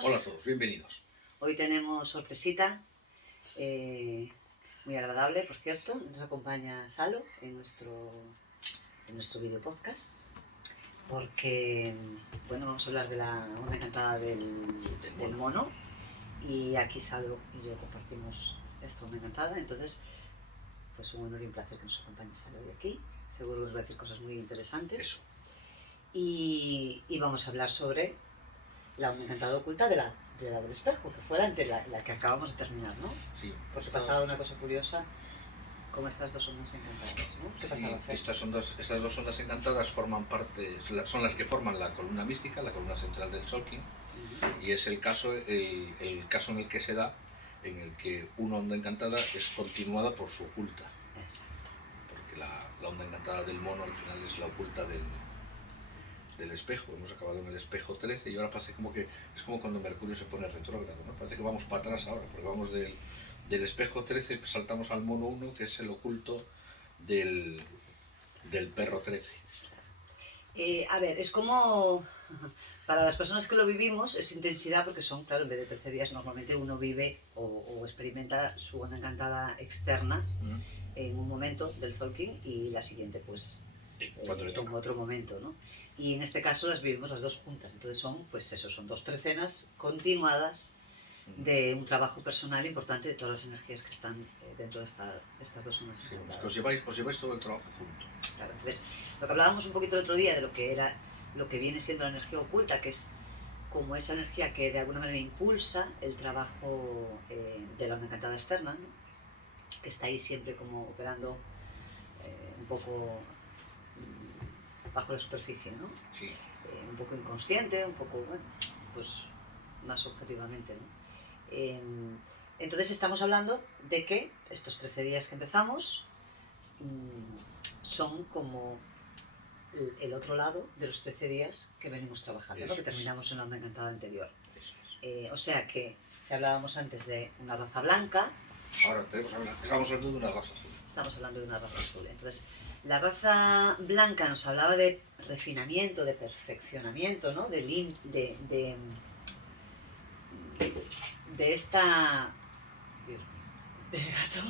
todos. Hola a todos, bienvenidos. Hoy tenemos sorpresita, muy agradable, por cierto. Nos acompaña Salo en nuestro video podcast, porque bueno, vamos a hablar de la onda encantada del mono. Y aquí Salo y yo compartimos esta onda encantada, entonces pues un honor y un placer que nos acompañe Salo hoy aquí. Seguro que nos va a decir cosas muy interesantes. Eso. Y vamos a hablar sobre la onda encantada oculta de la del espejo, que fue la que acabamos de terminar, ¿no? Sí. Porque pasaba una cosa curiosa con estas dos ondas encantadas, ¿no? ¿Qué pasaba, Fer? Estas dos ondas encantadas forman parte, son las que forman la columna mística, la columna central del Tzolk'in, y es el caso en el que se da, en el que una onda encantada es continuada por su oculta. Exacto. Porque la onda encantada del mono al final es la oculta del espejo. Hemos acabado en el espejo 13 y ahora parece como que es como cuando Mercurio se pone retrógrado, ¿no? Parece que vamos para atrás ahora, porque vamos del espejo 13, saltamos al mono 1, que es el oculto del perro 13. A ver, es como, para las personas que lo vivimos, es intensidad porque son, claro, en vez de 13 días, normalmente uno vive o experimenta su onda encantada externa en un momento del Tzolk'in y la siguiente, pues, Cuando le toca. en otro momento, ¿no? Y en este caso las vivimos las dos juntas, entonces son dos trecenas continuadas de un trabajo personal importante de todas las energías que están dentro de estas dos ondas encantadas. Sí, os lleváis todo el trabajo junto. Claro, entonces, lo que hablábamos un poquito el otro día de lo que viene siendo la energía oculta, que es como esa energía que de alguna manera impulsa el trabajo de la onda encantada externa, ¿no? Que está ahí siempre como operando un poco bajo la superficie, ¿no? Sí. Un poco inconsciente, un poco, bueno, pues más objetivamente, ¿no? Entonces estamos hablando de que estos 13 días que empezamos son como el otro lado de los 13 días que venimos trabajando, ¿no? Que terminamos en la onda encantada anterior. O sea que si hablábamos antes de una raza blanca, ahora estamos hablando de una raza azul. Estamos hablando de una raza azul. Entonces, la raza blanca nos hablaba de refinamiento, de perfeccionamiento, ¿no? De esta... Dios mío, del gato,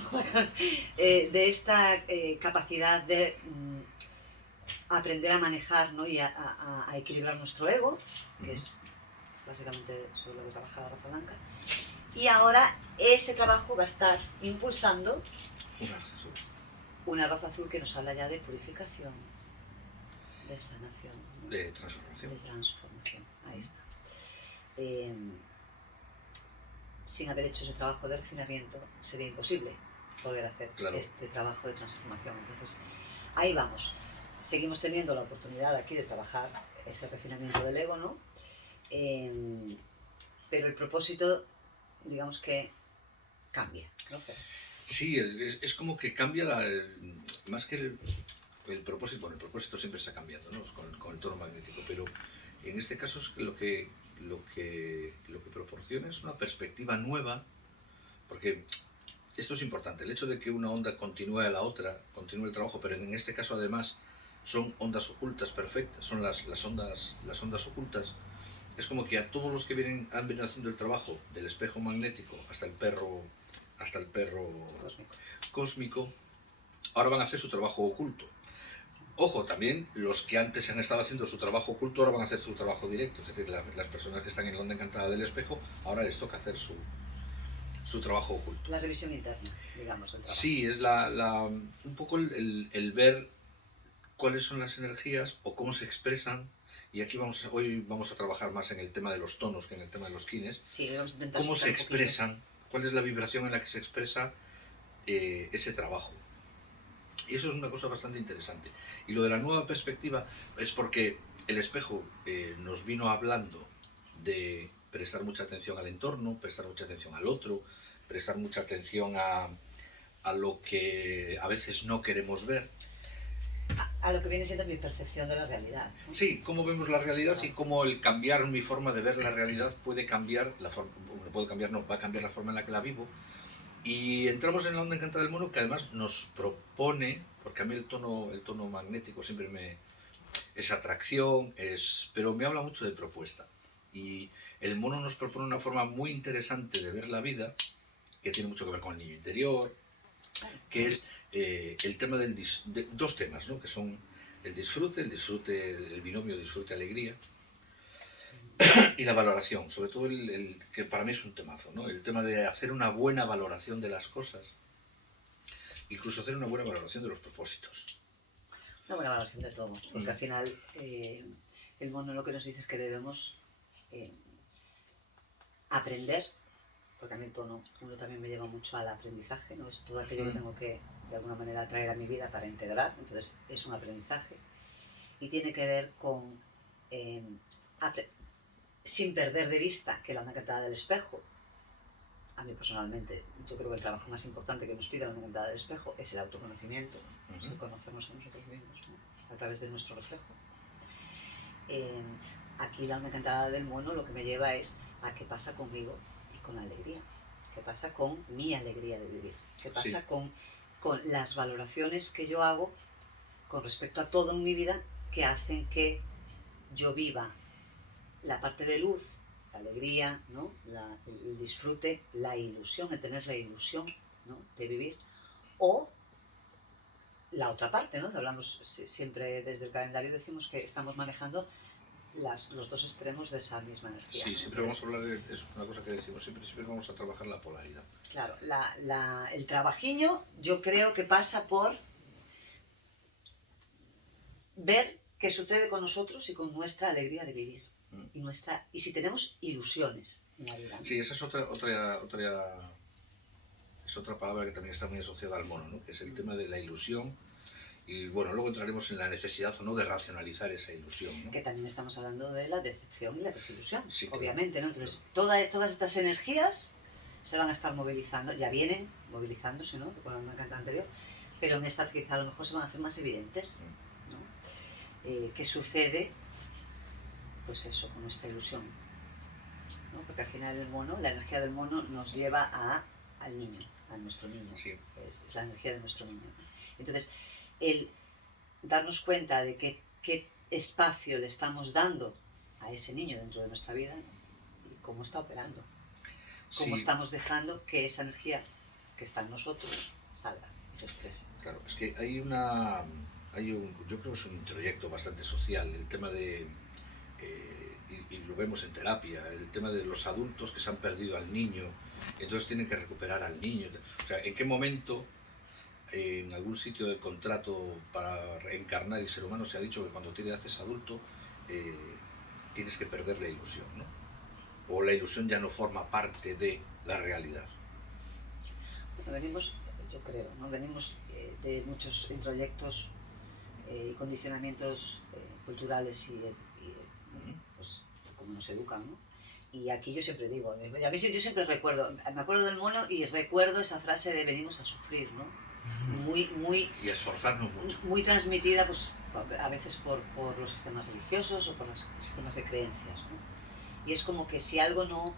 de esta capacidad de aprender a manejar, ¿no? Y a equilibrar nuestro ego, que es básicamente sobre lo que trabaja la raza blanca. Y ahora ese trabajo va a estar impulsando una raza azul que nos habla ya de purificación, de sanación, ¿no? De transformación. De transformación, ahí está. Sin haber hecho ese trabajo de refinamiento sería imposible poder hacer este trabajo de transformación. Entonces, ahí vamos. Seguimos teniendo la oportunidad aquí de trabajar ese refinamiento del ego, ¿no? Pero el propósito, digamos que cambia, ¿no? Sí, es como que cambia más que el propósito. Bueno, el propósito siempre está cambiando, ¿no? Con el tono magnético, pero en este caso es lo que proporciona es una perspectiva nueva, porque esto es importante, el hecho de que una onda continúe a la otra, continúe el trabajo, pero en este caso además son ondas ocultas perfectas, son las ondas ocultas. Es como que a todos los que han venido haciendo el trabajo del espejo magnético hasta el perro cósmico, ahora van a hacer su trabajo oculto. Ojo, también los que antes han estado haciendo su trabajo oculto ahora van a hacer su trabajo directo. Es decir, las personas que están en la onda encantada del espejo ahora les toca hacer su trabajo oculto. La revisión interna, digamos, el trabajo. Sí, es un poco el ver cuáles son las energías o cómo se expresan. Y aquí hoy vamos a trabajar más en el tema de los tonos que en el tema de los kines. Sí, vamos a intentar cómo se expresan, cuál es la vibración en la que se expresa ese trabajo. Y eso es una cosa bastante interesante. Y lo de la nueva perspectiva es porque el espejo nos vino hablando de prestar mucha atención al entorno, prestar mucha atención al otro, prestar mucha atención a lo que a veces no queremos ver. A lo que viene siendo mi percepción de la realidad, ¿no? Sí, cómo vemos la realidad y cómo el cambiar mi forma de ver la realidad puede cambiar la forma, va a cambiar la forma en la que la vivo. Y entramos en la onda encantada del mono, que además nos propone, porque a mí el tono magnético siempre es atracción, pero me habla mucho de propuesta. Y el mono nos propone una forma muy interesante de ver la vida, que tiene mucho que ver con el niño interior, que es el tema de dos temas, ¿no? Que son el disfrute, el binomio disfrute-alegría, y la valoración, sobre todo que para mí es un temazo, ¿no? El tema de hacer una buena valoración de las cosas, incluso hacer una buena valoración de los propósitos. Una buena valoración de todo, porque al final el mono lo que nos dice es que debemos aprender, porque a mí el tono uno también me lleva mucho al aprendizaje, ¿no? Es todo aquello que tengo que de alguna manera traer a mi vida para integrar, entonces es un aprendizaje y tiene que ver con sin perder de vista que la onda cantada del espejo, a mí personalmente, yo creo que el trabajo más importante que nos pide la onda cantada del espejo es el autoconocimiento, el conocernos a nosotros mismos, ¿no? A través de nuestro reflejo. Aquí la onda cantada del mono lo que me lleva es a qué pasa conmigo y con la alegría, qué pasa con mi alegría de vivir, qué pasa con las valoraciones que yo hago con respecto a todo en mi vida que hacen que yo viva la parte de luz, la alegría, ¿no? El disfrute, la ilusión, el tener la ilusión, ¿no? De vivir, o la otra parte, ¿no? Hablamos siempre desde el calendario, decimos que estamos manejando los dos extremos de esa misma energía. Sí, siempre vamos a hablar de eso, es una cosa que decimos, siempre vamos a trabajar la polaridad. Claro, el trabajiño yo creo que pasa por ver qué sucede con nosotros y con nuestra alegría de vivir. Y si tenemos ilusiones en la vida, ¿no? Sí, esa es otra palabra que también está muy asociada al mono, ¿no? Que es el tema de la ilusión. Y bueno, luego entraremos en la necesidad o no de racionalizar esa ilusión, ¿no? Que también estamos hablando de la decepción y la desilusión, sí, obviamente, ¿no? Entonces, todas estas energías se van a estar movilizando, ya vienen movilizándose, ¿no? Con la canta anterior, pero en esta quizá a lo mejor se van a hacer más evidentes, ¿no? ¿Qué sucede? Pues eso, con nuestra ilusión, ¿no? Porque al final el mono, la energía del mono nos lleva al niño, a nuestro niño, sí. Es la energía de nuestro niño. Entonces, el darnos cuenta de qué espacio le estamos dando a ese niño dentro de nuestra vida, ¿no? Y cómo está operando, cómo estamos dejando que esa energía que está en nosotros salga y se exprese. Claro, es que yo creo que es un introyecto bastante social, el tema de, y lo vemos en terapia, el tema de los adultos que se han perdido al niño, entonces tienen que recuperar al niño. O sea, ¿en qué momento en algún sitio del contrato para reencarnar el ser humano se ha dicho que cuando te haces adulto tienes que perder la ilusión, ¿no? O la ilusión ya no forma parte de la realidad? Bueno, venimos, yo creo, ¿no? Venimos de muchos introyectos y condicionamientos culturales y pues como nos educan, ¿no? Y aquí yo siempre digo, a mí yo siempre recuerdo, me acuerdo del mono y recuerdo esa frase de venimos a sufrir, ¿no? Muy y esforzarnos mucho. Muy transmitida pues, a veces por los sistemas religiosos o por los sistemas de creencias, ¿no? Y es como que si algo no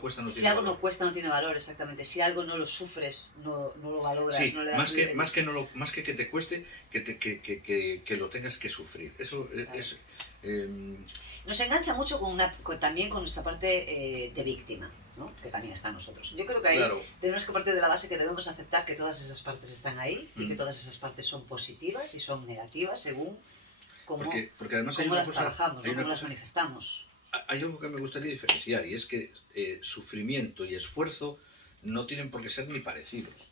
cuesta, no si tiene algo valor. No cuesta, no tiene valor, exactamente. Si algo no lo sufres, no lo valoras, sí, no le das más que te cueste, que lo tengas que sufrir. Eso claro. Es... Nos engancha mucho también con nuestra parte de víctima, ¿no? Que también está en nosotros. Yo creo que ahí claro. Tenemos que partir de la base que debemos aceptar que todas esas partes están ahí y que todas esas partes son positivas y son negativas según cómo además cómo las trabajamos, cómo las manifestamos. Hay algo que me gustaría diferenciar y es que sufrimiento y esfuerzo no tienen por qué ser ni parecidos.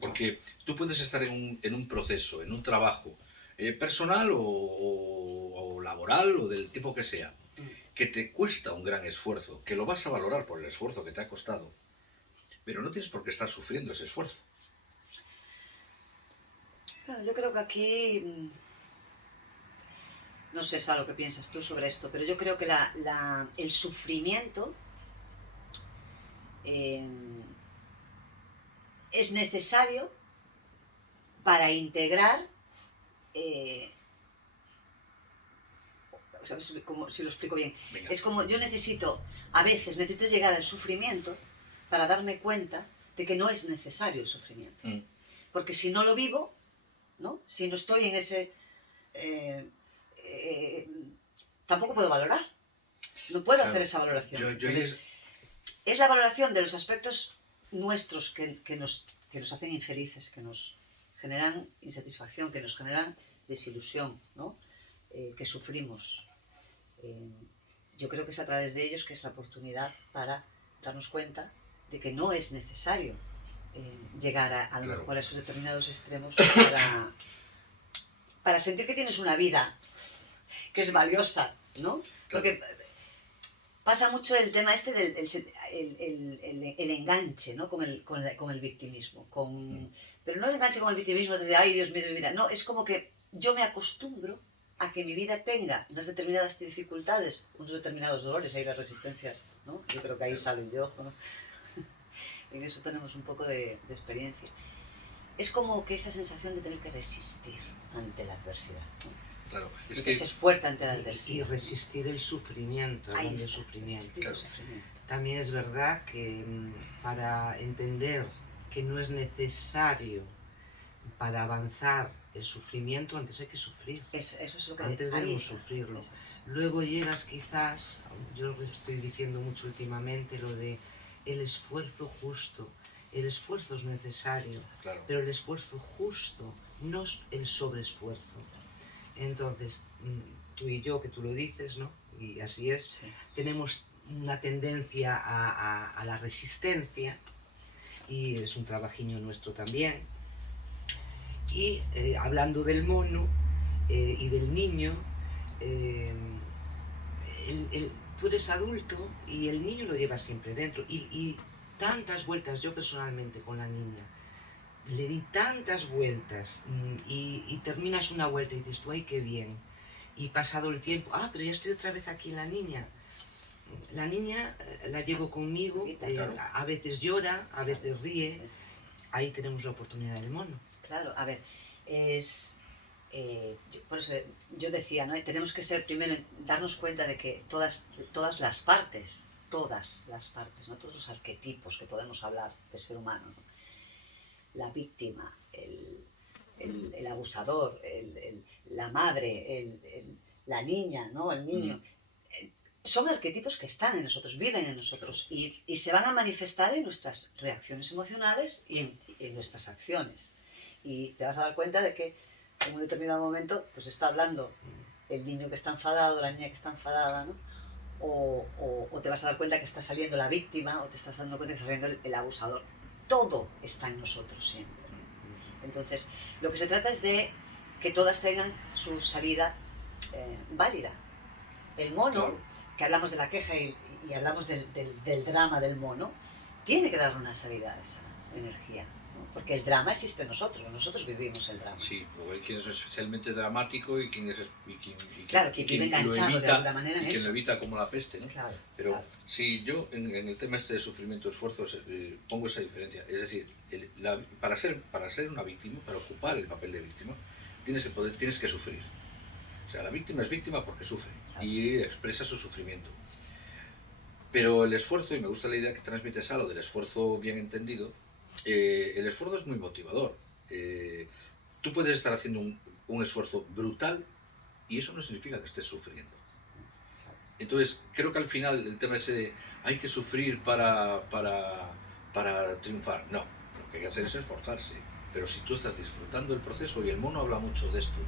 Porque tú puedes estar en un proceso, en un trabajo personal o laboral o del tipo que sea, que te cuesta un gran esfuerzo, que lo vas a valorar por el esfuerzo que te ha costado, pero no tienes por qué estar sufriendo ese esfuerzo. Claro, yo creo que aquí... No sé, Sara, lo que piensas tú sobre esto, pero yo creo que el sufrimiento es necesario para integrar, ¿sabes? Como, si lo explico bien. Venga. Es como yo a veces necesito llegar al sufrimiento para darme cuenta de que no es necesario el sufrimiento. Porque si no lo vivo, ¿no? Si no estoy en ese... tampoco puedo valorar. No puedo Claro. hacer esa valoración. Yo Entonces, es la valoración de los aspectos nuestros que nos hacen infelices, que nos generan insatisfacción, que nos generan desilusión, ¿no? Que sufrimos. Yo creo que es a través de ellos que es la oportunidad para darnos cuenta de que no es necesario llegar a lo Claro. mejor a esos determinados extremos para sentir que tienes una vida que es valiosa, ¿no? Porque pasa mucho el tema este del el enganche, ¿no? Con el victimismo. Pero no el enganche con el victimismo desde, ay, Dios mío, mi vida. No, es como que yo me acostumbro a que mi vida tenga unas determinadas dificultades, unos determinados dolores, hay las resistencias, ¿no? Yo creo que ahí salgo yo, ¿no? En eso tenemos un poco de experiencia. Es como que esa sensación de tener que resistir ante la adversidad, ¿no? Claro, es que ser fuerte ante la adversidad. Y resistir el sufrimiento, Ahí el está, sufrimiento. resistir el sufrimiento. También es verdad que para entender que no es necesario para avanzar el sufrimiento, antes hay que sufrir. Eso es lo que antes ahí debemos está. sufrirlo. Exacto. Luego llegas quizás, yo lo estoy diciendo mucho últimamente, lo de el esfuerzo justo. El esfuerzo es necesario, claro. pero el esfuerzo justo, no es el sobreesfuerzo. Entonces, tú y yo, que tú lo dices, ¿no? Y así es, Sí. tenemos una tendencia a la resistencia, y es un trabajiño nuestro también. Y hablando del mono y del niño, tú eres adulto y el niño lo lleva siempre dentro. Y tantas vueltas, yo personalmente con la niña, le di tantas vueltas y terminas una vuelta y dices tú, ay, qué bien. Y pasado el tiempo, pero ya estoy otra vez aquí en la niña. La niña la llevo conmigo, a veces llora, a veces ríe. Ahí tenemos la oportunidad del mono. Claro, a ver, por eso yo decía, ¿no? Tenemos que ser primero, darnos cuenta de que todas las partes, ¿no? Todos los arquetipos que podemos hablar de ser humano, ¿no? La víctima, el abusador, la madre, la niña, ¿no? El niño. Son arquetipos que están en nosotros, viven en nosotros y se van a manifestar en nuestras reacciones emocionales y en nuestras acciones. Y te vas a dar cuenta de que en un determinado momento pues está hablando el niño que está enfadado, la niña que está enfadada, ¿no? O te vas a dar cuenta que está saliendo la víctima o te estás dando cuenta que está saliendo el abusador. Todo está en nosotros siempre. Entonces, lo que se trata es de que todas tengan su salida válida. El mono, que hablamos de la queja y hablamos del drama del mono, tiene que dar una salida a esa energía, ¿no? Porque el drama existe en nosotros vivimos el drama. Sí, luego hay quien es especialmente dramático y quien claro, quien vive enganchado de alguna manera en eso. Y quien lo eso. evita como la peste, ¿no? Claro, pero claro. sí, yo en el tema este de sufrimiento, esfuerzo, pongo esa diferencia. Es decir, para ser una víctima, para ocupar el papel de víctima, tienes que sufrir. O sea, la víctima es víctima porque sufre y expresa su sufrimiento. Pero el esfuerzo, y me gusta la idea que transmites algo del esfuerzo bien entendido, el esfuerzo es muy motivador. Tú puedes estar haciendo un esfuerzo brutal y eso no significa que estés sufriendo. Entonces, creo que al final el tema es hay que sufrir para triunfar. No, lo que hay que hacer es esforzarse. Pero si tú estás disfrutando el proceso, y el mono habla mucho de esto,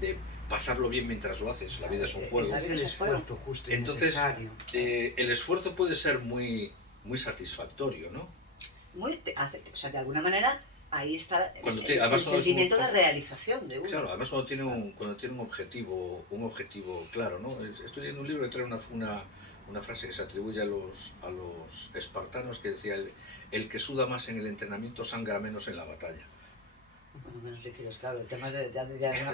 de pasarlo bien mientras lo haces, la vida es un juego. Es el esfuerzo justo y entonces, necesario. El esfuerzo puede ser muy, muy satisfactorio, ¿no? O sea, de alguna manera, ahí está el además, sentimiento de realización de uno. Claro, además cuando tiene un objetivo claro, ¿no? Estoy leyendo un libro que trae una frase que se atribuye a los espartanos que decía, el que suda más en el entrenamiento sangra menos en la batalla. Bueno, menos líquidos, claro, el tema es de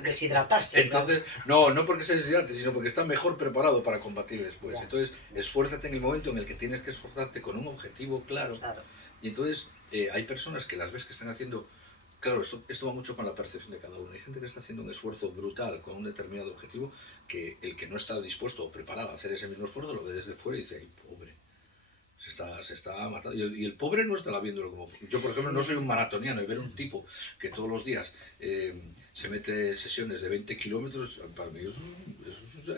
deshidratarse. Entonces, no porque se deshidrate, sino porque está mejor preparado para combatir después. Ya. Entonces, esfuérzate en el momento en el que tienes que esforzarte con un objetivo claro. Y entonces, hay personas que las ves que están haciendo... Claro, esto va mucho con la percepción de cada uno. Hay gente que está haciendo un esfuerzo brutal con un determinado objetivo que el que no está dispuesto o preparado a hacer ese mismo esfuerzo lo ve desde fuera y dice, ¡ay, pobre! Se está matando. Y el pobre no estará viéndolo como... Yo, por ejemplo, no soy un maratoniano y ver un tipo que todos los días se mete sesiones de 20 kilómetros, para mí eso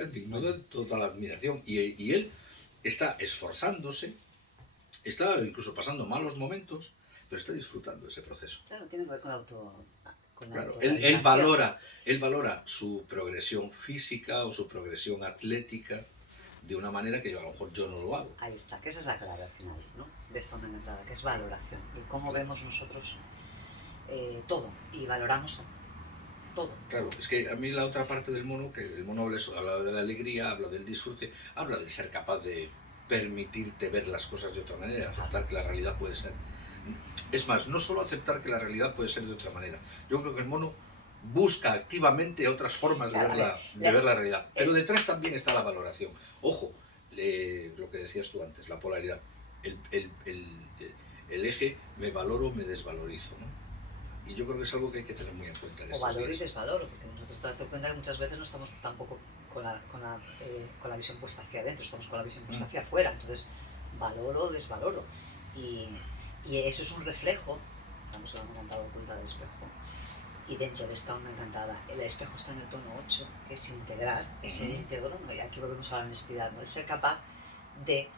es digno de total admiración. Y él está esforzándose, está incluso pasando malos momentos, pero está disfrutando ese proceso. Claro, tiene que ver con con la Claro, autorrealización. él valora su progresión física o su progresión atlética de una manera que yo a lo mejor yo no lo hago. Ahí está, que esa es la clave al final, ¿no? De esta onda mentada, que es valoración. Y cómo vemos nosotros todo. Y valoramos todo. Claro, es que a mí la otra parte del mono, que el mono habla de la alegría, habla del disfrute, habla de ser capaz de permitirte ver las cosas de otra manera, aceptar que la realidad puede ser. Es más, no solo aceptar que la realidad puede ser de otra manera. Yo creo que el mono busca activamente otras formas de, Claro, ver la realidad. Pero detrás también está la valoración. Ojo, lo que decías tú antes, la polaridad. El, el- el- el eje me valoro, me desvalorizo, ¿no? Y yo creo que es algo que hay que tener muy en cuenta en o estos valoro y días. desvaloro, porque nosotros te das cuenta que muchas veces no estamos tampoco con la visión puesta hacia adentro, estamos con la visión puesta hacia afuera. Entonces, valoro o desvaloro. Y, y eso es un reflejo, estamos hablando de una oculta del espejo, y dentro de esta onda encantada, el espejo está en el tono 8, que es integrar, es el íntegro, ¿no? Y aquí volvemos a la honestidad, ¿no? El ser capaz de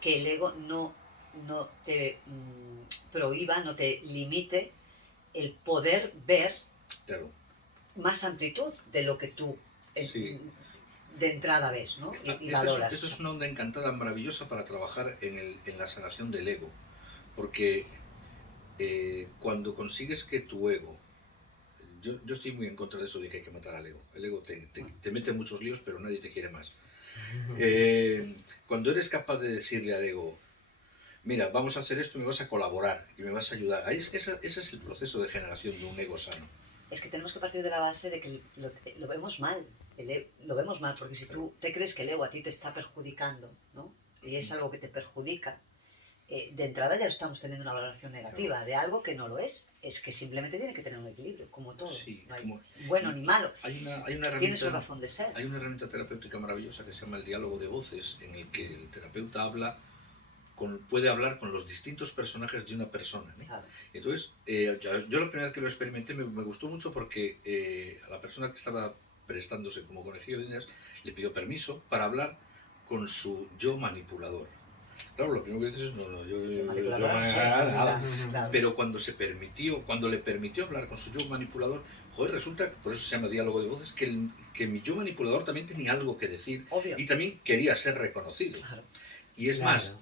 que el ego no te prohíba, no te limite el poder ver Claro. más amplitud de lo que tú Sí. de entrada ves, ¿no? Y valoras. Esto es una onda encantada maravillosa para trabajar en la sanación del ego. Porque cuando consigues que tu ego... Yo estoy muy en contra de eso de que hay que matar al ego. El ego te mete en muchos líos, pero nadie te quiere más. Cuando eres capaz de decirle al ego, mira, vamos a hacer esto, me vas a colaborar y me vas a ayudar. Ese es el proceso de generación de un ego sano. Es que tenemos que partir de la base de que lo vemos mal. Lo vemos mal, porque si tú te crees que el ego a ti te está perjudicando, ¿no? Y es algo que te perjudica, de entrada ya estamos teniendo una valoración negativa. Claro. De algo que no lo es que simplemente tiene que tener un equilibrio, como todo. Sí, no hay bueno ni malo. Hay una herramienta, tiene su razón de ser. Hay una herramienta terapéutica maravillosa que se llama el diálogo de voces, en el que el terapeuta puede hablar con los distintos personajes de una persona, ¿no? Claro. Entonces, yo la primera vez que lo experimenté me gustó mucho porque a la persona que estaba prestándose como conejillo de indias le pidió permiso para hablar con su yo manipulador. Claro, lo primero que dices es, nada. Claro. Pero cuando le permitió hablar con su yo manipulador, joder, resulta, por eso se llama diálogo de voces, que mi yo manipulador también tenía algo que decir. Obvio. Y también quería ser reconocido. Claro. Y es más,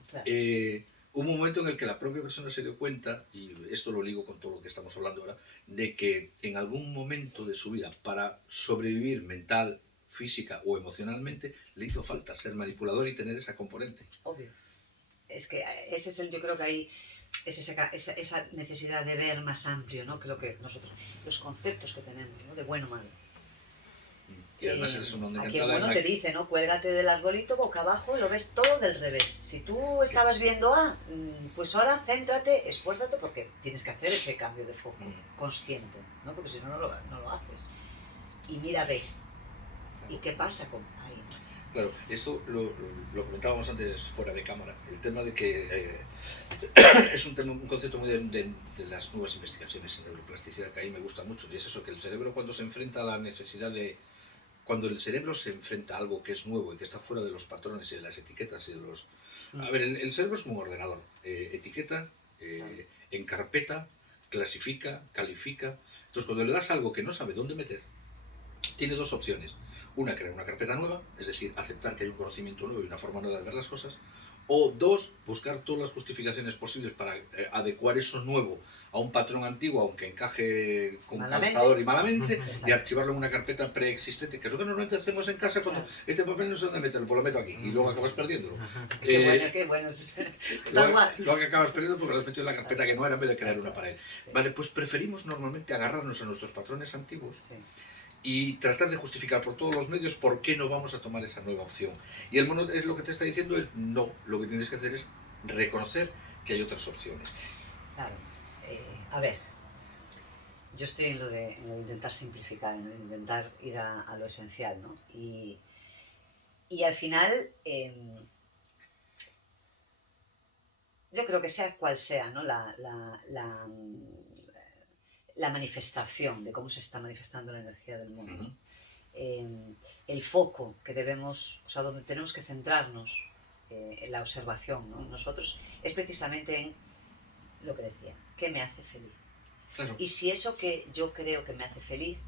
hubo un momento en el que la propia persona se dio cuenta, y esto lo ligo con todo lo que estamos hablando ahora, de que en algún momento de su vida, para sobrevivir mental, física o emocionalmente, le hizo falta ser manipulador y tener esa componente. Obvio. Es que ese es yo creo que ahí es esa necesidad de ver más amplio, ¿no? Creo que nosotros, los conceptos que tenemos, ¿no? De bueno o malo. Y además es una onda aquí el bueno te dice, ¿no? Cuélgate del arbolito boca abajo y lo ves todo del revés. Si tú estabas viendo A, pues ahora céntrate, esfuérzate porque tienes que hacer ese cambio de foco consciente, ¿no? Porque si no, no lo haces. Y mira B. ¿Y qué pasa con ahí? Claro, esto lo comentábamos antes fuera de cámara, el tema de que es un concepto muy de las nuevas investigaciones en neuroplasticidad que a mí me gusta mucho, y es eso, que el cerebro cuando se enfrenta a la necesidad de... Cuando el cerebro se enfrenta a algo que es nuevo y que está fuera de los patrones y de las etiquetas y de los... A ver, el cerebro es como un ordenador, etiqueta, encarpeta, clasifica, califica. Entonces cuando le das algo que no sabe dónde meter, tiene dos opciones. Una, crear una carpeta nueva, es decir, aceptar que hay un conocimiento nuevo y una forma nueva de ver las cosas. O dos, buscar todas las justificaciones posibles para adecuar eso nuevo a un patrón antiguo, aunque encaje con calzador y malamente, y archivarlo en una carpeta preexistente, que es lo que normalmente hacemos en casa cuando este papel no sé dónde meterlo, pues lo meto aquí, y luego acabas perdiéndolo. Qué bueno. Lo que acabas perdiendo porque lo has metido en la carpeta que no era en vez de crear una para él. Vale, pues preferimos normalmente agarrarnos a nuestros patrones antiguos. Sí. Y tratar de justificar por todos los medios por qué no vamos a tomar esa nueva opción. Y el mono es lo que te está diciendo, es no, lo que tienes que hacer es reconocer que hay otras opciones. Claro, a ver, yo estoy en lo de intentar simplificar, en lo de intentar ir a lo esencial, ¿no? Y al final, yo creo que sea cual sea, ¿no? La manifestación de cómo se está manifestando la energía del mundo. El foco que debemos, o sea, donde tenemos que centrarnos en la observación, ¿no? Nosotros, es precisamente en lo que decía, ¿qué me hace feliz? Claro. Y si eso que yo creo que me hace feliz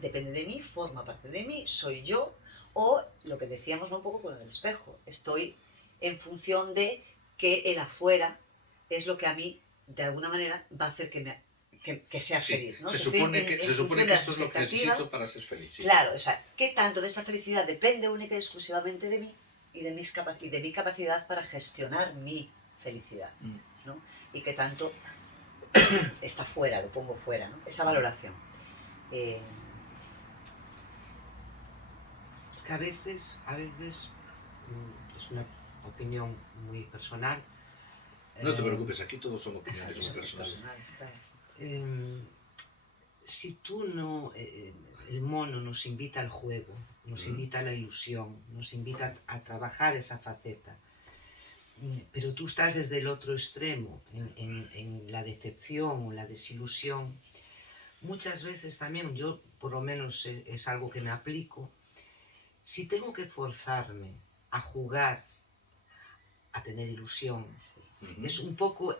depende de mí, forma parte de mí, soy yo, o lo que decíamos, ¿no? Un poco con el espejo, estoy en función de que el afuera es lo que a mí, de alguna manera, va a hacer que sea feliz, ¿no? Se supone que eso es lo que necesito para ser feliz. Sí. Claro, o sea, ¿qué tanto de esa felicidad depende única y exclusivamente de mí y de mi capacidad para gestionar mi felicidad, ¿no? Y qué tanto está fuera, lo pongo fuera, ¿no? Esa valoración. Es que a veces, es una opinión muy personal. No te preocupes, aquí todos son opiniones muy personales. Si tú no, el mono nos invita al juego, nos invita a la ilusión, nos invita a trabajar esa faceta, pero tú estás desde el otro extremo, en la decepción o la desilusión. Muchas veces también, yo por lo menos es algo que me aplico, si tengo que forzarme a jugar, a tener ilusión, es un poco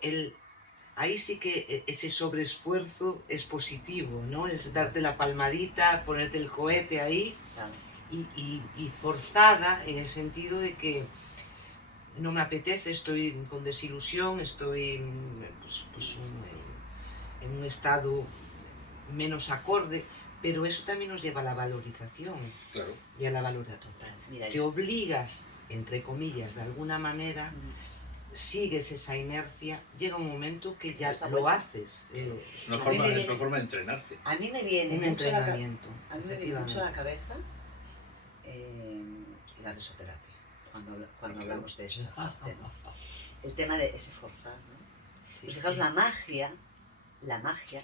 ahí sí que ese sobreesfuerzo es positivo, ¿no? Es darte la palmadita, ponerte el cohete ahí, y forzada en el sentido de que no me apetece, estoy con desilusión, estoy en un estado menos acorde, pero eso también nos lleva a la valorización. Claro. Y a la valoración. Te obligas, entre comillas, de alguna manera, sigues esa inercia, llega un momento que ya lo haces. Es una forma de entrenarte. A mí me viene un mucho entrenamiento. A mí me viene mucho a la cabeza la risoterapia, cuando hablamos de eso. El tema de ese forzar, ¿no? Sí, Pues fijaos, sí. la magia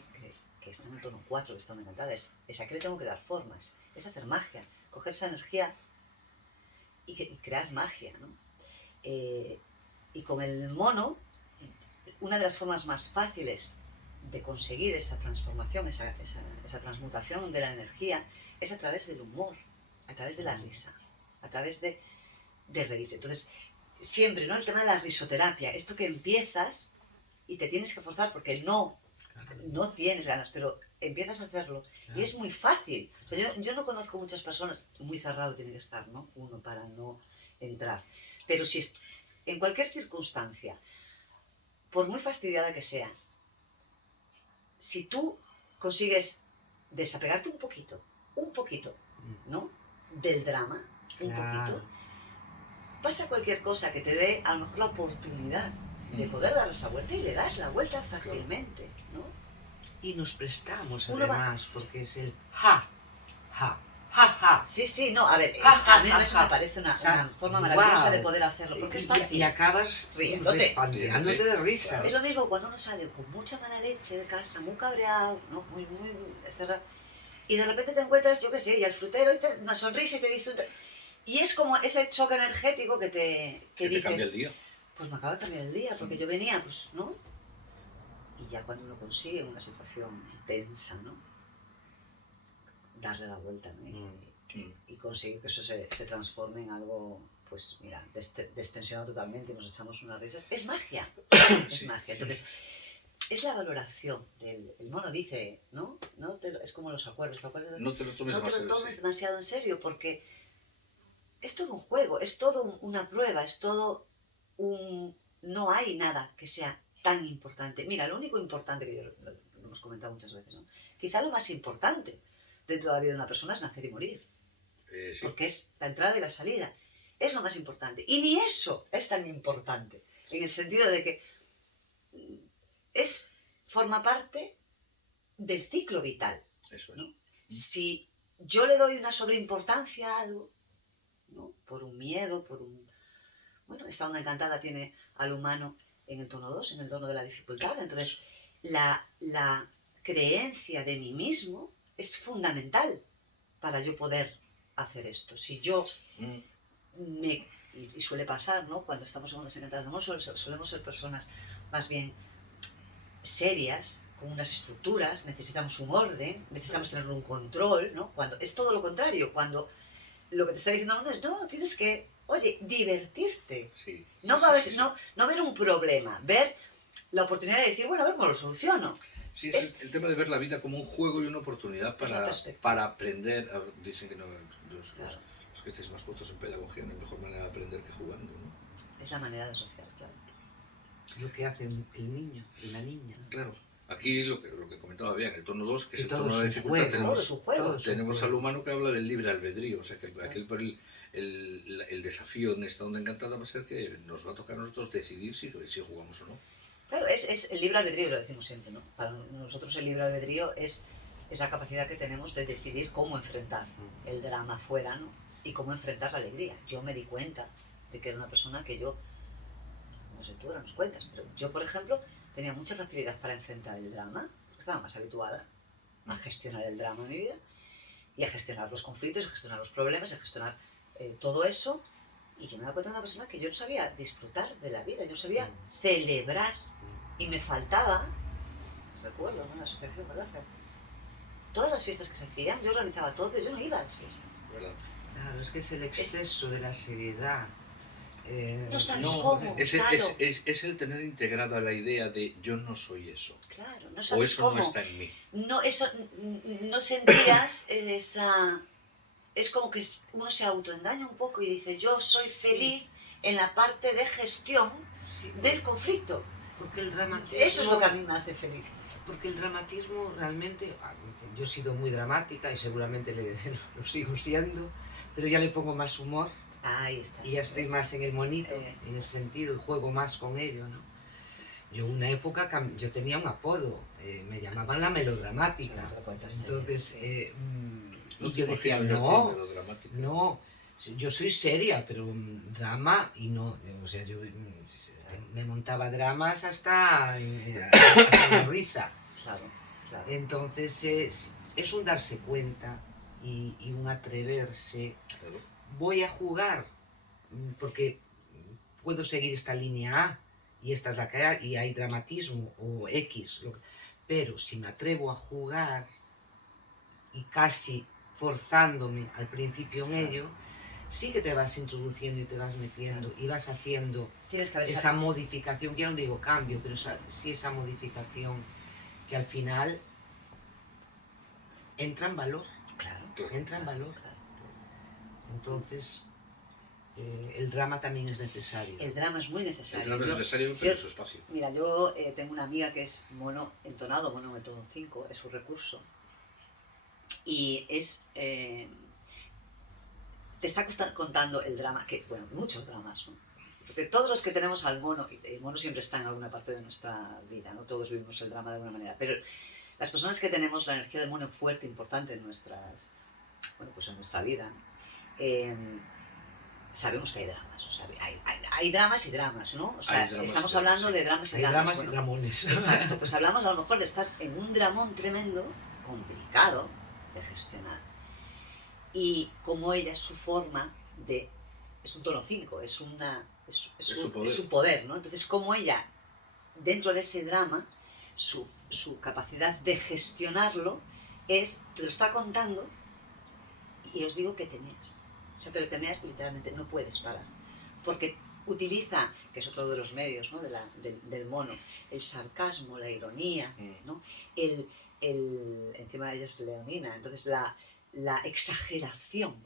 que está en el tono 4, que está muy encantada, es a que le tengo que dar formas, es hacer magia, coger esa energía y crear magia, ¿no? Y con el mono, una de las formas más fáciles de conseguir esa transformación, esa transmutación de la energía, es a través del humor, a través de la risa, a través de reírse. Entonces, siempre, ¿no? El tema de la risoterapia, esto que empiezas y te tienes que forzar porque no tienes ganas, pero empiezas a hacerlo. Y es muy fácil. O sea, yo no conozco muchas personas, muy cerrado tiene que estar, ¿no? Uno para no entrar. Pero si en cualquier circunstancia, por muy fastidiada que sea, si tú consigues desapegarte un poquito, ¿no? Del drama, un poquito, pasa cualquier cosa que te dé a lo mejor la oportunidad de poder dar esa vuelta y le das la vuelta fácilmente, ¿no? Y nos prestamos además, porque es el ja, ja, ja, ja. Sí, no, a ver, a mí eso me parece una forma maravillosa de poder hacerlo, porque es fácil. Y acabas riéndote de risa. Es lo mismo cuando uno sale con mucha mala leche de casa, muy cabreado, ¿no? muy cerrado, y de repente te encuentras, yo qué sé, y el frutero, y una sonrisa y te dice... Y es como ese choque energético que dices... te cambia el día. Pues me acaba de cambiar el día, porque yo venía, pues, ¿no? Y ya cuando uno consigue una situación tensa, ¿no? Darle la vuelta, ¿no? Y conseguir que eso se transforme en algo, pues, mira, destensionado totalmente y nos echamos unas risas. Es magia, es magia. Entonces, es la valoración del... El mono dice, ¿no? Es como los acuerdos. No te lo tomes demasiado en serio, porque es todo un juego, es todo una prueba, es todo no hay nada que sea tan importante. Mira, lo único importante que lo hemos comentado muchas veces, ¿no? Quizá lo más importante dentro de la vida de una persona es nacer y morir. Sí. Porque es la entrada y la salida. Es lo más importante. Y ni eso es tan importante. En el sentido de que forma parte del ciclo vital. Eso es. ¿No? Si yo le doy una sobreimportancia a algo, ¿no? Por un miedo, Bueno, esta onda encantada tiene al humano en el tono 2, en el tono de la dificultad. Entonces, la creencia de mí mismo es fundamental para yo poder hacer esto. Si yo y suele pasar, ¿no? Cuando estamos en Ondas Encantadas de Amor, solemos ser personas más bien serias, con unas estructuras, necesitamos un orden, necesitamos tener un control, ¿no? Cuando es todo lo contrario, cuando lo que te está diciendo el mundo es, no, tienes que, oye, divertirte. Sí, No, sí, va a ver, sí, sí. no ver un problema, ver la oportunidad de decir, bueno, a ver cómo lo soluciono. Sí, es el tema de ver la vida como un juego y una oportunidad para aprender. Dicen que no, Claro. los que estéis más puestos en pedagogía, no hay mejor manera de aprender que jugando, ¿no? Es la manera de asociar, claro. Lo que hace el niño y la niña. Claro. Aquí lo que comentaba bien, el tono 2, que es el todo tono de es un dificultad, juego, Todo es un juego. tenemos al humano que habla del libre albedrío, o sea que el desafío en esta onda encantada va a ser que nos va a tocar a nosotros decidir si jugamos o no. Claro, es el libre albedrío, lo decimos siempre, ¿no? Para nosotros el libre albedrío es esa capacidad que tenemos de decidir cómo enfrentar el drama afuera, ¿no? Y cómo enfrentar la alegría. Yo me di cuenta de que era una persona que yo, no sé tú, ahora nos cuentas, pero yo, por ejemplo, tenía mucha facilidad para enfrentar el drama, porque estaba más habituada a gestionar el drama en mi vida y a gestionar los conflictos, a gestionar los problemas, a gestionar todo eso. Y yo me daba cuenta de una persona que yo no sabía disfrutar de la vida, yo no sabía celebrar. Y me faltaba, recuerdo, en una asociación, ¿verdad? Todas las fiestas que se hacían, yo organizaba todo, pero yo no iba a las fiestas. ¿Verdad? Claro, es que es el exceso de la seriedad. No sabes No, cómo, Salo. es el tener integrada la idea de yo no soy eso. Claro, no O sabes eso cómo. no está en mí. No, eso, no sentías esa... Es como que uno se autoengaña un poco y dice, yo soy feliz en la parte de gestión del conflicto. Porque el dramatismo... Eso es lo que a mí me hace feliz. Porque el dramatismo realmente... Yo he sido muy dramática y seguramente lo sigo siendo, pero ya le pongo más humor Ahí está. y ya estoy más en el monito, en el sentido, y juego más con ello, ¿no? Yo una época, yo tenía un apodo, me llamaban la melodramática. Entonces, y yo decía, no, yo soy seria, pero drama y no, o sea, yo me montaba dramas hasta la risa. Claro, claro. Entonces es un darse cuenta y un atreverse. Claro. Voy a jugar porque puedo seguir esta línea A y esta es la que hay, y hay dramatismo o X, pero si me atrevo a jugar y casi forzándome al principio en ello, sí que te vas introduciendo y te vas metiendo y vas haciendo esa modificación, ya no digo cambio, pero sí esa modificación que al final entra en valor. Claro. Entra en valor. Entonces, el drama también es necesario. El drama es muy necesario. El drama es necesario, pero es su espacio. Mira, yo tengo una amiga que es mono entonado, mono en tono 5, es su recurso. Y es... te está contando el drama, que, bueno, muchos dramas, ¿no? Porque todos los que tenemos al mono, y el mono siempre está en alguna parte de nuestra vida, ¿no? Todos vivimos el drama de alguna manera, pero las personas que tenemos la energía del mono fuerte, importante en nuestras, bueno, pues en nuestra vida, sabemos que hay dramas, o sea, hay dramas y dramas, ¿no? O sea, estamos hablando de dramas y hay dramas. Dramas y dramones. Exacto, pues hablamos a lo mejor de estar en un dramón tremendo, complicado de gestionar. Y como ella es su forma de... es un tono 5, es su poder, ¿no? Entonces, como ella, dentro de ese drama, su capacidad de gestionarlo es, te lo está contando, y os digo que temeas. O sea, pero temeas literalmente, no puedes parar. Porque utiliza, que es otro de los medios, ¿no? del mono, el sarcasmo, la ironía, ¿no? Encima de ella es leonina, entonces la exageración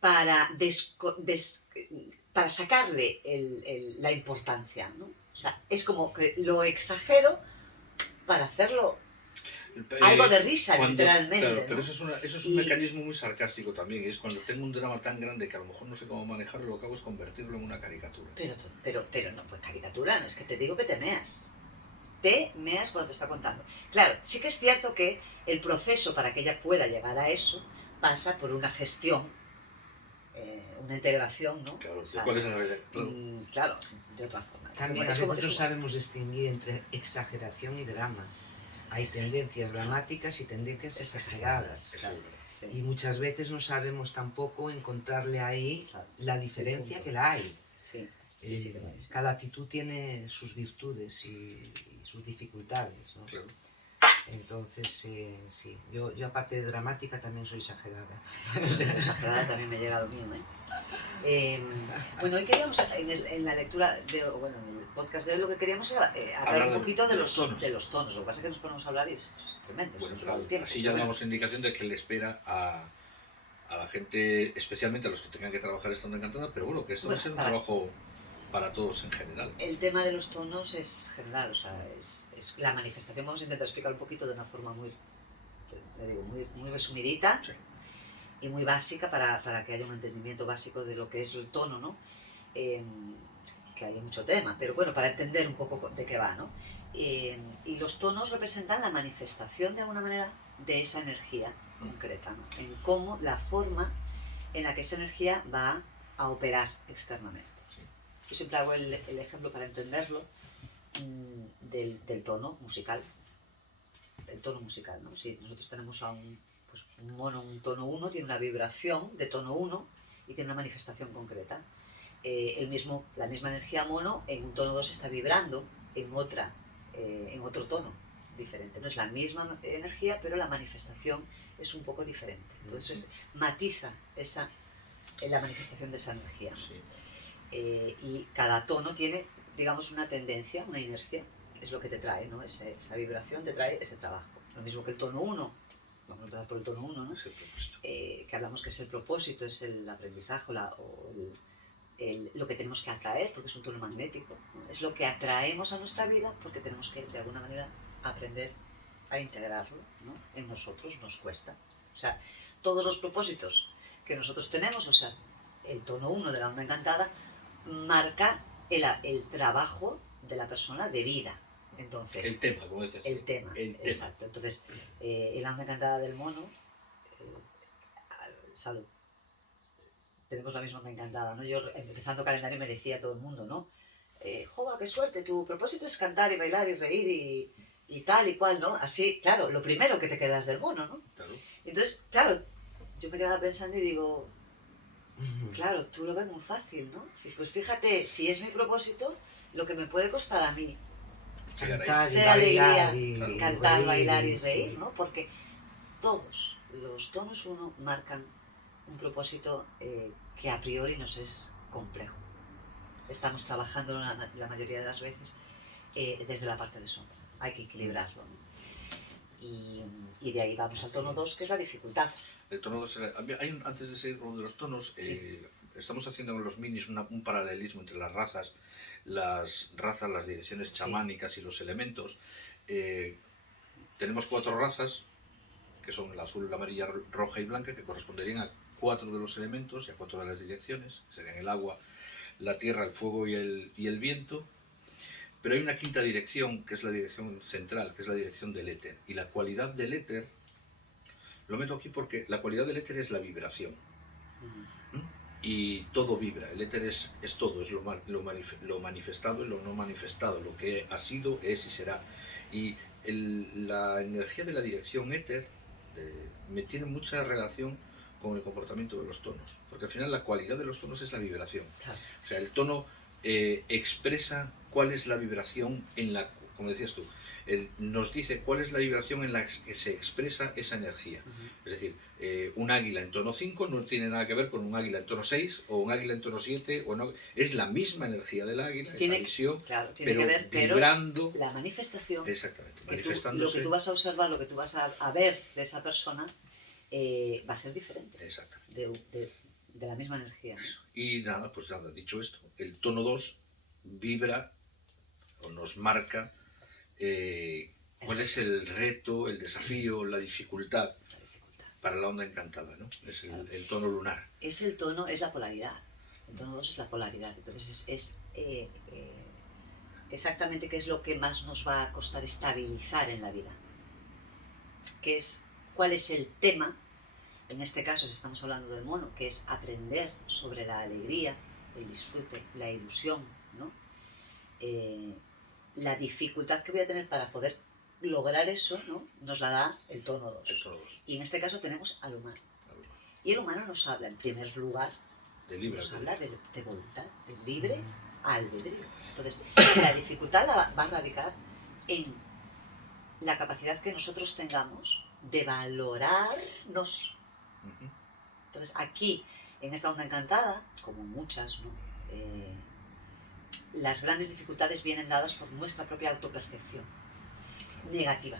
para sacarle la importancia, ¿no? O sea, es como que lo exagero para hacerlo algo de risa, literalmente. Claro, ¿no? pero eso es un mecanismo muy sarcástico también, y es cuando tengo un drama tan grande que a lo mejor no sé cómo manejarlo, lo que hago es convertirlo en una caricatura. Pero no, pues caricatura, no es que te digo que te meas. Te meas cuando te está contando. Claro, sí que es cierto que el proceso para que ella pueda llegar a eso pasa por una gestión, una integración, ¿no? Claro, o sea, ¿cuál es la realidad? Claro, de otra forma. También nosotros sabemos distinguir entre exageración y drama. Hay tendencias dramáticas y tendencias exageradas. Eso es verdad. Sí. Y muchas veces no sabemos tampoco encontrarle ahí Claro. la diferencia que la hay. Sí, sí, sí que lo es. Cada actitud tiene sus virtudes y sus dificultades, ¿no? Claro. Entonces, sí, yo aparte de dramática también soy exagerada. Exagerada también me llega lo mío, ¿eh? Bueno, hoy queríamos, en la lectura, bueno, en el podcast de hoy, lo que queríamos era hablar un poquito de los tonos. Lo que pasa es que nos ponemos a hablar y es tremendo. Bueno, Se nos va el tiempo. así ya damos indicación de que le espera a la gente, especialmente a los que tengan que trabajar estando encantada, pero bueno, que esto va a ser un trabajo para todos en general. El tema de los tonos es general, o sea, es la manifestación. Vamos a intentar explicar un poquito de una forma muy resumidita, Sí. Y muy básica para que haya un entendimiento básico de lo que es el tono, ¿no? Que hay mucho tema, pero bueno, para entender un poco de qué va, ¿no? Y los tonos representan la manifestación de alguna manera de esa energía concreta, ¿no? En cómo, la forma en la que esa energía va a operar externamente. Sí. Yo siempre hago el ejemplo para entenderlo del tono musical. El tono musical, ¿no? Si nosotros tenemos a un mono, un tono 1, tiene una vibración de tono 1 y tiene una manifestación concreta. La misma energía mono en un tono 2 está vibrando en otro tono diferente. No es la misma energía, pero la manifestación es un poco diferente. Entonces matiza la manifestación de esa energía. Sí. Y cada tono tiene, digamos, una tendencia, una inercia. Es lo que te trae, ¿no? Esa vibración te trae ese trabajo. Lo mismo que el tono 1. Vamos a empezar por el tono 1, ¿no? Es el propósito. Que hablamos que es el propósito, es el aprendizaje lo que tenemos que atraer, porque es un tono magnético, ¿no? Es lo que atraemos a nuestra vida porque tenemos que, de alguna manera, aprender a integrarlo, ¿no? En nosotros nos cuesta. O sea, todos los propósitos que nosotros tenemos, o sea, el tono 1 de la onda encantada, marca el trabajo de la persona de vida. Entonces, el tema, como dices. El tema, exacto. Entonces, el alma encantada del mono, salud. Tenemos la misma alma encantada, ¿no? Yo, empezando calendario, me decía todo el mundo, ¿no? ¡Jova, qué suerte! Tu propósito es cantar y bailar y reír y tal y cual, ¿no? Así, claro, lo primero que te quedas del mono, ¿no? Claro. Entonces, claro, yo me quedaba pensando y digo, claro, tú lo ves muy fácil, ¿no? Pues fíjate, si es mi propósito, lo que me puede costar a mí Cantar, ser bailar, alegría, cantar, reír, bailar y sí. reír, ¿no? Porque todos los tonos 1 marcan un propósito que a priori nos es complejo. Estamos trabajando la mayoría de las veces desde la parte de sombra. Hay que equilibrarlo, ¿no? Y de ahí vamos al tono 2, que es la dificultad. El tono 2, antes de seguir con uno de los tonos, Sí. estamos haciendo en los minis un paralelismo entre las razas, las direcciones chamánicas y los elementos. Tenemos 4 razas, que son el azul, la amarilla, roja y blanca, que corresponderían a 4 de los elementos y a 4 de las direcciones, serían el agua, la tierra, el fuego y el viento. Pero hay una quinta dirección, que es la dirección central, que es la dirección del éter. Y la cualidad del éter, lo meto aquí porque la cualidad del éter es la vibración. Y todo vibra, el éter es todo, es lo manifestado y lo no manifestado, lo que ha sido, es y será. Y la energía de la dirección éter me tiene mucha relación con el comportamiento de los tonos, porque al final la cualidad de los tonos es la vibración. Claro. O sea, el tono expresa cuál es la vibración como decías tú, nos dice cuál es la vibración en la que se expresa esa energía. Es decir, un águila en tono 5 no tiene nada que ver con un águila en tono 6 o un águila en tono 7, es la misma energía del águila, esa visión, claro, tiene pero que ver, vibrando. pero la manifestación, Exactamente, lo que tú vas a observar, lo que tú vas a ver de esa persona, va a ser diferente. Exactamente. De la misma energía, ¿no? Y nada, pues nada, dicho esto, el tono 2 vibra o nos marca cuál es el reto, el desafío, la dificultad para la onda encantada, ¿no? Es el tono lunar. Es el tono, es la polaridad. El tono 2 es la polaridad. Entonces es exactamente qué es lo que más nos va a costar estabilizar en la vida. ¿Cuál es el tema? En este caso, si estamos hablando del mono, que es aprender sobre la alegría, el disfrute, la ilusión, ¿no? La dificultad que voy a tener para poder lograr eso, ¿no?, nos la da el tono 2. El tono 2. Y en este caso tenemos al humano. Y el humano nos habla, en primer lugar, De libre nos albedrío. habla de voluntad, de libre albedrío. Entonces, la dificultad va a radicar en la capacidad que nosotros tengamos de valorarnos. Ujú. Entonces, aquí, en esta onda encantada, como muchas, ¿no?, las grandes dificultades vienen dadas por nuestra propia autopercepción negativa,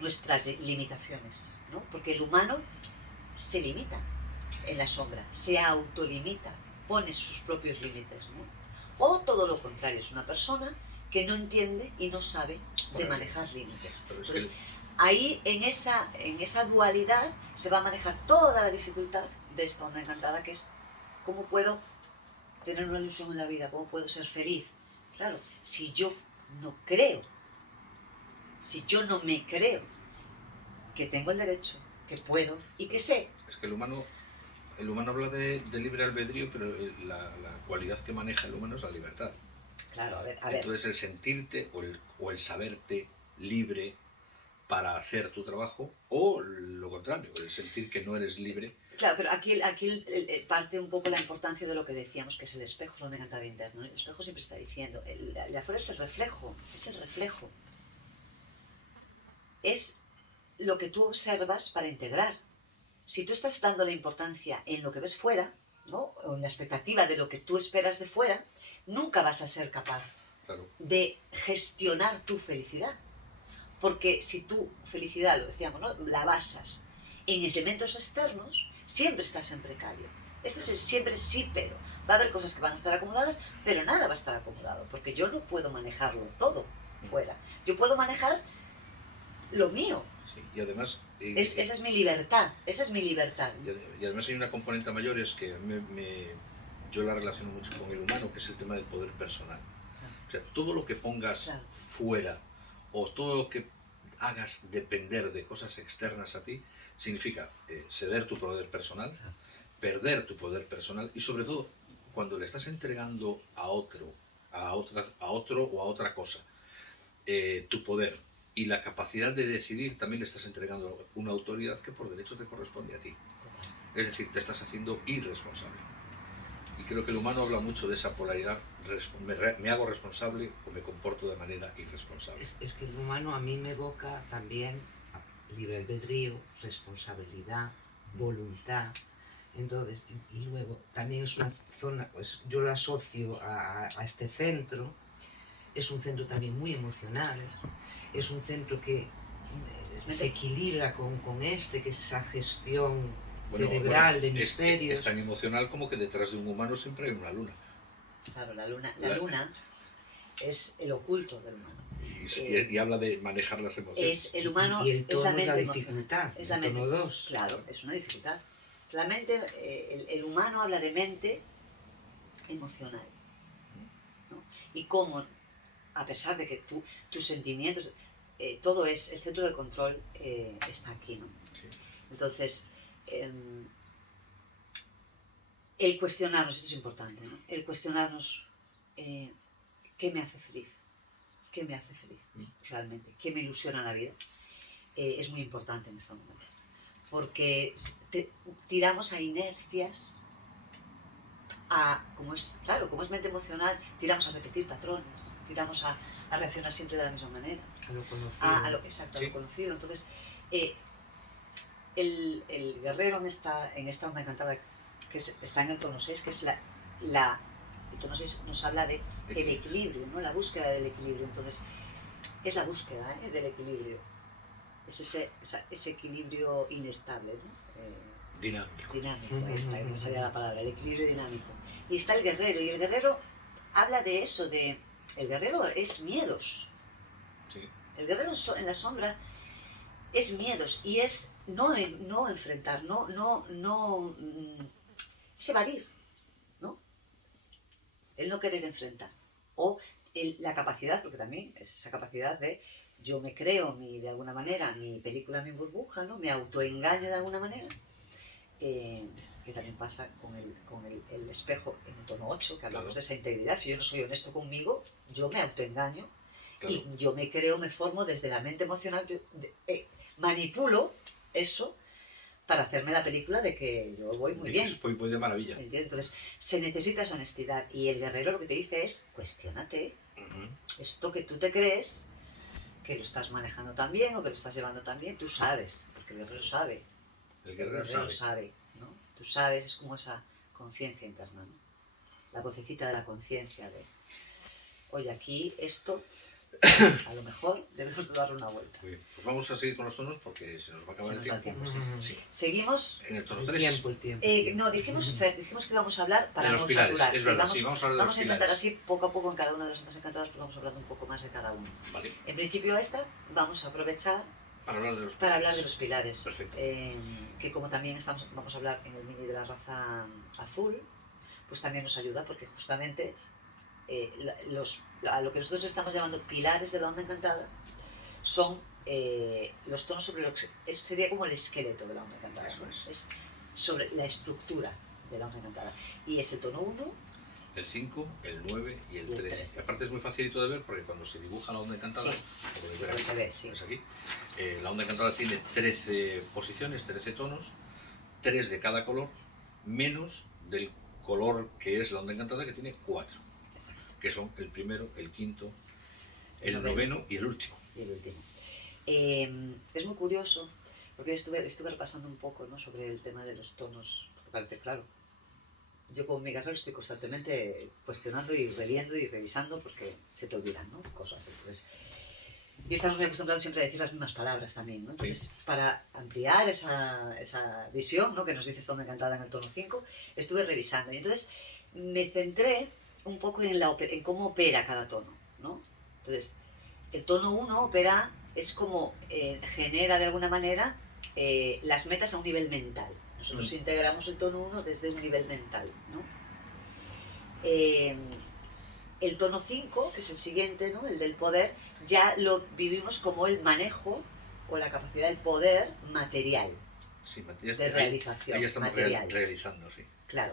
nuestras limitaciones, ¿no? Porque el humano se limita en la sombra, se autolimita, pone sus propios límites, ¿no? O todo lo contrario, es una persona que no entiende y no sabe de manejar límites. Pero es Entonces, que ahí en esa dualidad se va a manejar toda la dificultad de esta onda encantada, que es cómo puedo tener una ilusión en la vida, cómo puedo ser feliz. Claro, si yo no creo, si yo no me creo que tengo el derecho, que puedo y que sé. es que el humano habla de libre albedrío, pero la cualidad que maneja el humano es la libertad. Claro, a ver. Entonces el sentirte o el saberte libre para hacer tu trabajo, o lo contrario, el sentir que no eres libre. Claro, pero aquí parte un poco la importancia de lo que decíamos, que es el espejo, lo encantado interno. El espejo siempre está diciendo, el afuera es el reflejo, es el reflejo. Es lo que tú observas para integrar. Si tú estás dando la importancia en lo que ves fuera, ¿no?, o en la expectativa de lo que tú esperas de fuera, nunca vas a ser capaz Claro. de gestionar tu felicidad. Porque si tu felicidad, lo decíamos, ¿no?, la basas en elementos externos, siempre estás en precario. Este es el siempre sí, pero. Va a haber cosas que van a estar acomodadas, pero nada va a estar acomodado, porque yo no puedo manejarlo todo fuera. Yo puedo manejar lo mío. Sí, y además... Esa es mi libertad, esa es mi libertad. Y además hay una componente mayor, es que yo la relaciono mucho con el humano, que es el tema del poder personal. O sea, todo lo que pongas fuera, o todo lo que hagas depender de cosas externas a ti, significa ceder tu poder personal, perder tu poder personal, y sobre todo cuando le estás entregando a otro o a otra cosa tu poder y la capacidad de decidir, también le estás entregando una autoridad que por derecho te corresponde a ti. Es decir, te estás haciendo irresponsable. Y creo que el humano habla mucho de esa polaridad, me hago responsable o me comporto de manera irresponsable. Es que el humano a mí me evoca también libre albedrío, responsabilidad, voluntad. Entonces, y luego también es una zona, pues yo lo asocio a este centro, es un centro también muy emocional, es un centro que se equilibra con que es esa gestión cerebral de misterios. Es tan emocional como que detrás de un humano siempre hay una luna. Claro, la luna es el oculto del humano. Y habla de manejar las emociones. Es el humano, y el tono es la mente la emocional. dificultad, Es la el mente. tono 2. Claro, es una dificultad. La mente, el humano habla de mente emocional, ¿no? Y cómo, a pesar de que tus sentimientos, todo es, el centro de control está aquí, ¿no? Sí. Entonces, el cuestionarnos, esto es importante, ¿no? El cuestionarnos, ¿qué me hace feliz? ¿Qué me hace feliz realmente? ¿Qué me ilusiona en la vida? Es muy importante en este momento. Porque tiramos a inercias, como es mente emocional, tiramos a repetir patrones, tiramos a reaccionar siempre de la misma manera. A lo conocido. Exacto, a lo conocido. Entonces, el guerrero en esta onda encantada, que está en el tono 6, que es el tono 6 nos habla de el equilibrio, ¿no?, la búsqueda del equilibrio. Entonces, es la búsqueda del equilibrio. Es ese equilibrio inestable, ¿no? Dinámico. Ahí está, no me salía la palabra, el equilibrio dinámico. Y está el guerrero, y el guerrero habla de eso, el guerrero es miedos. Sí. El guerrero en la sombra es miedos, y es no enfrentar, es evadir, ¿no? El no querer enfrentar. O la capacidad, porque también es esa capacidad de yo me creo de alguna manera mi película, mi burbuja, ¿no? Me autoengaño de alguna manera, que también pasa con el espejo en el tono 8, que hablamos de esa integridad. Si yo no soy honesto conmigo, yo me autoengaño Claro. Y yo me creo, me formo desde la mente emocional, manipulo eso para hacerme la película de que yo voy muy bien. Voy de maravilla. ¿Entiendes? Entonces, se necesita esa honestidad. Y el guerrero lo que te dice es, cuestiónate. Esto que tú te crees, que lo estás manejando tan bien o que lo estás llevando tan bien, tú sabes, porque el guerrero sabe. El guerrero sabe. ¿no? Tú sabes, es como esa conciencia interna, ¿no? La vocecita de la conciencia de, oye, aquí esto, a lo mejor debemos de darle una vuelta. Muy bien. Pues vamos a seguir con los tonos porque se nos va a acabar el tiempo. Sí. Seguimos. En el tono El 3. tiempo. No, dijimos que íbamos a hablar para De no los pilares, saturar. es Sí, verdad, sí, vamos a hablar de los intentar pilares. así poco a poco en cada una de las más encantadas, pues vamos hablando un poco más de cada uno. Vale. En principio esta vamos a aprovechar Para hablar de los pilares. para hablar de los pilares. Perfecto. Que como también vamos a hablar en el mini de la raza azul, pues también nos ayuda porque justamente a lo que nosotros estamos llamando pilares de la onda encantada son los tonos sobre lo que sería como el esqueleto de la onda encantada. Eso ¿no? es. Es sobre la estructura de la onda encantada. Y es el tono 1, El 5, el 9 y el Y el 3. 13. Y aparte es muy facilito de ver porque cuando se dibuja la onda encantada, Sí. lo podéis ver Lo aquí, se ve, sí. es aquí, la onda encantada tiene 13 posiciones, 13 tonos, 3 de cada color, menos del color que es la onda encantada, que tiene 4, Exacto. que son el primero, el quinto, El el noveno y el último. Y el último. Es muy curioso, porque estuve repasando un poco, ¿no?, sobre el tema de los tonos, porque parece claro. Yo como mi guerrero estoy constantemente cuestionando y reviendo y revisando porque se te olvidan, ¿no?, cosas. Entonces, y estamos muy acostumbrados siempre a decir las mismas palabras también, ¿no? Entonces, Sí. para ampliar esa visión, ¿no?, que nos dice esta onda encantada en el tono 5, estuve revisando. Y entonces me centré un poco en cómo opera cada tono, ¿no? Entonces, el tono 1 opera, es como genera de alguna manera las metas a un nivel mental. Nosotros integramos el tono 1 desde un nivel mental, ¿no? El tono 5, que es el siguiente, ¿no?, el del poder, ya lo vivimos como el manejo o la capacidad del poder material, Sí, de realización, ahí estamos material. realizando, sí. Claro.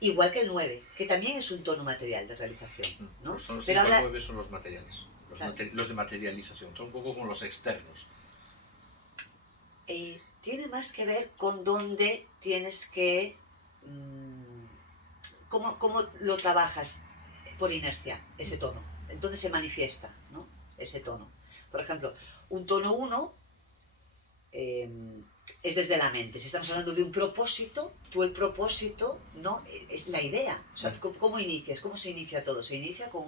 Igual que el 9, que también es un tono material de realización, ¿no? Pues son los Pero 5 habla, al 9 son los materiales, Claro. los de materialización, son un poco como los externos. tiene más que ver con dónde tienes que... cómo lo trabajas por inercia, ese tono, dónde se manifiesta, ¿no?, ese tono. Por ejemplo, un tono 1 es desde la mente. Si estamos hablando de un propósito, tú el propósito, ¿no?, es la idea. O sea, ¿cómo inicias? ¿Cómo se inicia todo? Se inicia con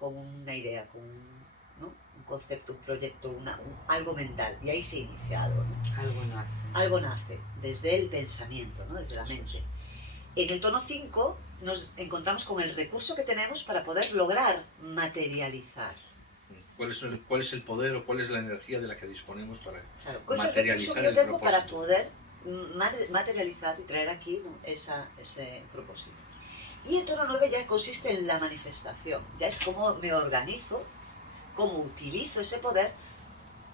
una idea, con un concepto, un proyecto, algo mental. Y ahí se inicia algo, ¿no? Algo nace. Algo nace desde el pensamiento, ¿no?, desde la mente. En el tono 5 nos encontramos con el recurso que tenemos para poder lograr materializar. ¿Cuál es el poder o cuál es la energía de la que disponemos para Claro, ¿cuál es el recurso materializar que yo el tengo propósito? para poder materializar y traer aquí, ¿no?, ese propósito? Y el tono 9 ya consiste en la manifestación, ya es cómo me organizo, cómo utilizo ese poder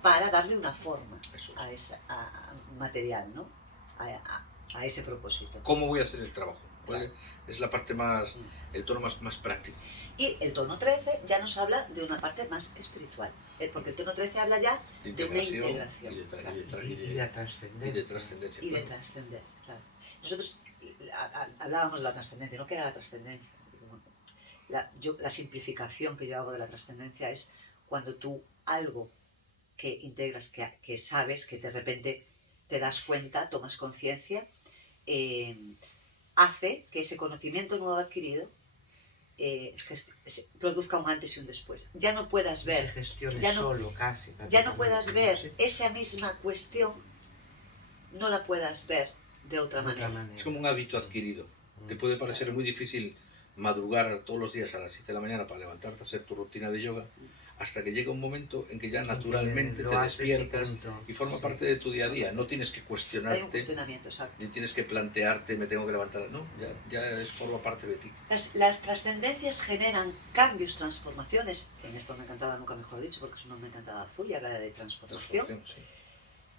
para darle una forma a ese material, ¿no?, a ese propósito. ¿Cómo voy a hacer el trabajo? ¿Cuál es la parte más, el tono más práctico? Y el tono 13 ya nos habla de una parte más espiritual, porque el tono 13 habla ya de una integración. Y Y la trascendencia. y de trascendencia. Y de claro. trascender, claro. Nosotros hablábamos de la trascendencia, ¿no?, ¿qué era la trascendencia? La simplificación que yo hago de la trascendencia es cuando tú algo que integras, que sabes, que de repente te das cuenta, tomas conciencia, hace que ese conocimiento nuevo adquirido produzca un antes y un después. Ya no puedas Se ver, gestione ya no- solo, casi. ya no puedas ver Sí. esa misma cuestión, no la puedas ver de otra de otra manera. manera. Es como un hábito adquirido. Te puede parecer muy difícil madrugar todos los días a las 7 de la mañana para levantarte a hacer tu rutina de yoga, hasta que llega un momento en que ya naturalmente Lo te haces despiertas punto. y forma Sí. parte de tu día a día. No tienes que Hay un cuestionarte, cuestionamiento, exacto. ni tienes que plantearte, me tengo que levantar. No, forma parte de ti. Las trascendencias generan cambios, transformaciones. En esta onda encantada, nunca mejor dicho, porque es una onda encantada azul y habla de transformación. Transformación, sí.